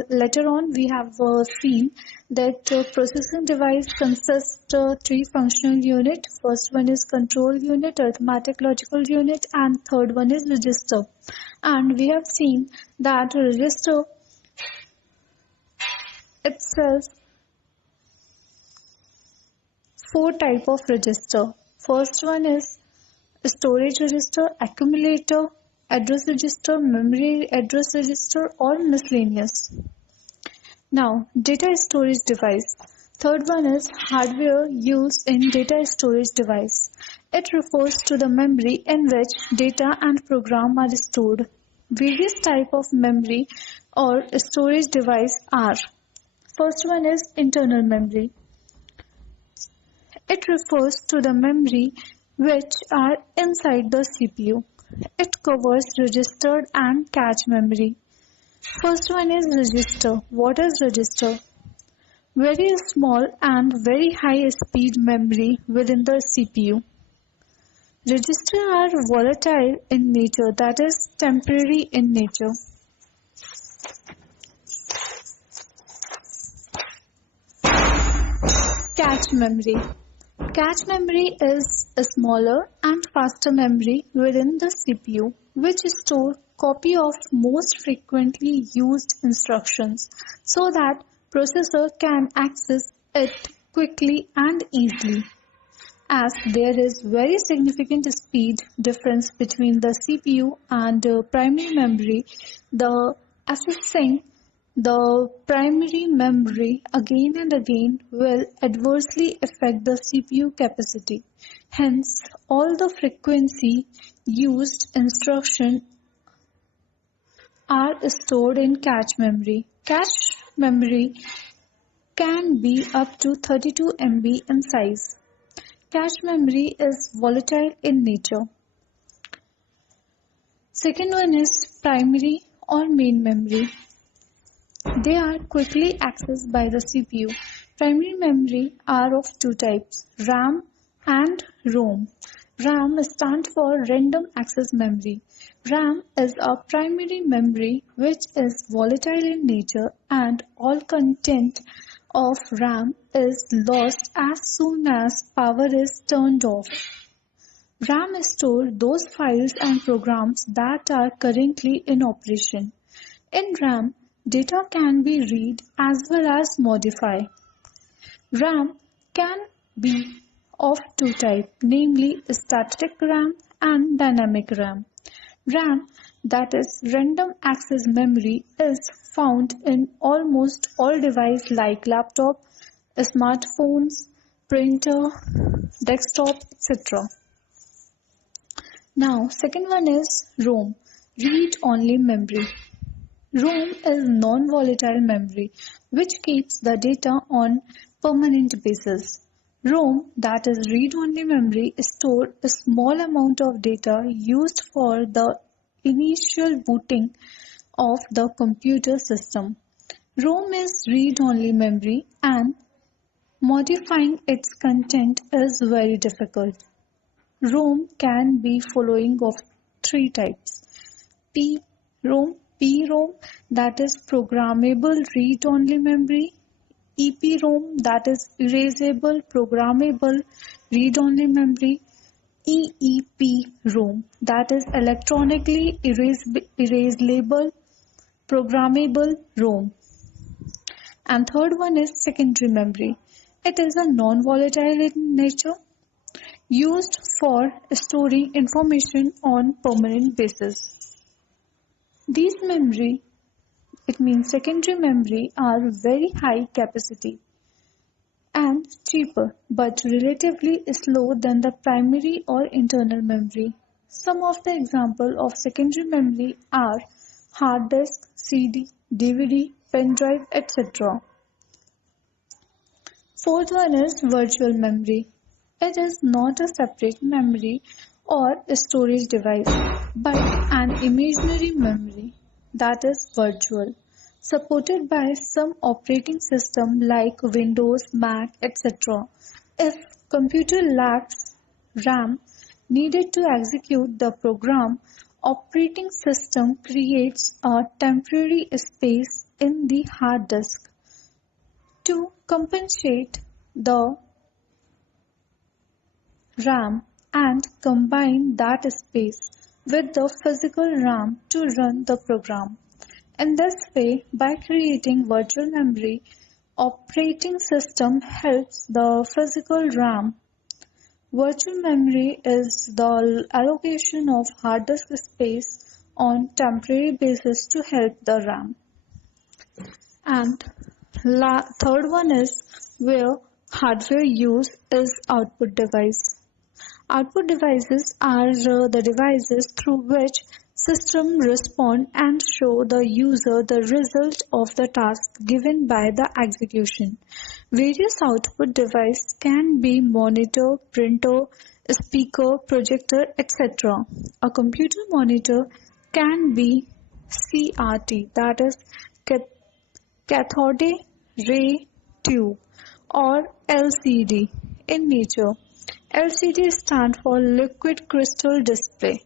later on we have seen that processing device consists three functional unit. First one is control unit, arithmetic logical unit, and third one is register. And we have seen that register itself four type of register. First one is storage register, accumulator, address register, memory address register, or miscellaneous. Now, data storage device. Third one is hardware used in data storage device. It refers to the memory in which data and program are stored. Various type of memory or storage device are. First one is internal memory. It refers to the memory which are inside the CPU. It covers registered and cache memory. First one is register. What is register? Very small and very high speed memory within the CPU. Registers are volatile in nature, that is temporary in nature. Cache memory. Cache memory is a smaller and faster memory within the CPU which stores copy of most frequently used instructions so that processor can access it quickly and easily. As there is very significant speed difference between the CPU and primary memory, the accessing the primary memory again and again will adversely affect the CPU capacity. Hence, all the frequency used instructions are stored in cache memory. Cache memory can be up to 32 MB in size. Cache memory is volatile in nature. Second one is primary or main memory. They are quickly accessed by the CPU. Primary memory are of two types, RAM and ROM. RAM stands for Random Access Memory. RAM is a primary memory which is volatile in nature and all content of RAM is lost as soon as power is turned off. RAM stores those files and programs that are currently in operation. In RAM, data can be read as well as modified. RAM can be of two types, namely static RAM and dynamic RAM. RAM, that is random access memory, is found in almost all devices like laptop, smartphones, printer, desktop, etc. Now, second one is ROM, read-only memory. ROM is non-volatile memory which keeps the data on permanent basis. ROM, that is read-only memory, stores a small amount of data used for the initial booting of the computer system. ROM is read-only memory and modifying its content is very difficult. ROM can be following of three types. PROM, that is programmable read-only memory. EPROM, that is erasable programmable read-only memory. EEPROM, that is electronically erasable programmable ROM. And third one is secondary memory. It is a non-volatile in nature, used for storing information on permanent basis. These memory, it means secondary memory, are very high capacity and cheaper but relatively slow than the primary or internal memory. Some of the examples of secondary memory are hard disk, CD, DVD, pen drive, etc. Fourth one is virtual memory. It is not a separate memory or storage device, but an imaginary memory that is virtual, supported by some operating system like Windows, Mac, etc. If computer lacks RAM needed to execute the program, operating system creates a temporary space in the hard disk to compensate the RAM and combine that space with the physical RAM to run the program. In this way, by creating virtual memory, operating system helps the physical RAM. Virtual memory is the allocation of hard disk space on temporary basis to help the RAM. And third one is where hardware use is output device. Output devices are the devices through which system respond and show the user the result of the task given by the execution. Various output devices can be monitor, printer, speaker, projector, etc. A computer monitor can be CRT, that is cathode ray tube, or LCD in nature. LCD stands for liquid crystal display.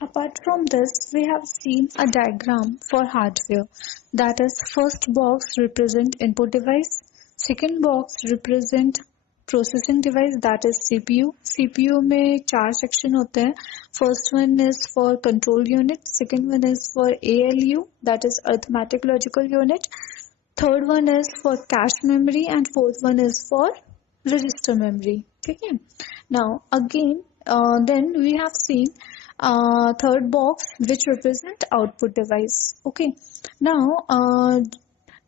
Apart from this, we have seen a diagram for hardware. That is, first box represent input device, second box represent processing device, that is CPU. CPU में चार section होते हैं. First one is for control unit, second one is for ALU, that is arithmetic logical unit, third one is for cache memory, and fourth one is for register memory. Okay. Now again, then we have seen third box which represent output device. Okay. Now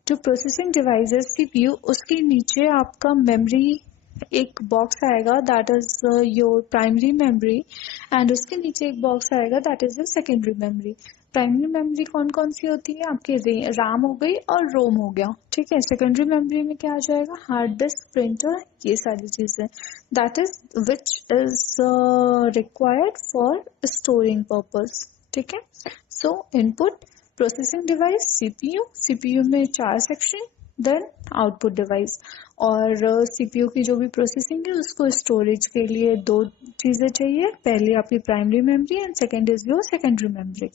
जो processing device है CPU, उसके नीचे आपका memory एक box आएगा, that is your primary memory, and उसके नीचे एक बॉक्स आएगा, that is your secondary memory. Primary memory कौन कौन सी होती है आपके, रैम हो गई और रोम हो गया, ठीक है। सेकेंडरी मेमोरी में क्या आ जाएगा, हार्ड डिस्क, प्रिंटर, ये सारी चीजें, that is which is required for storing purpose, ठीक है। सो input, processing device, CPU, CPU में 4 सेक्शन, देन आउटपुट डिवाइस, और सीपीयू की जो भी प्रोसेसिंग है उसको स्टोरेज के लिए 2 चीजें चाहिए, पहले आपकी primary memory and second is your secondary memory.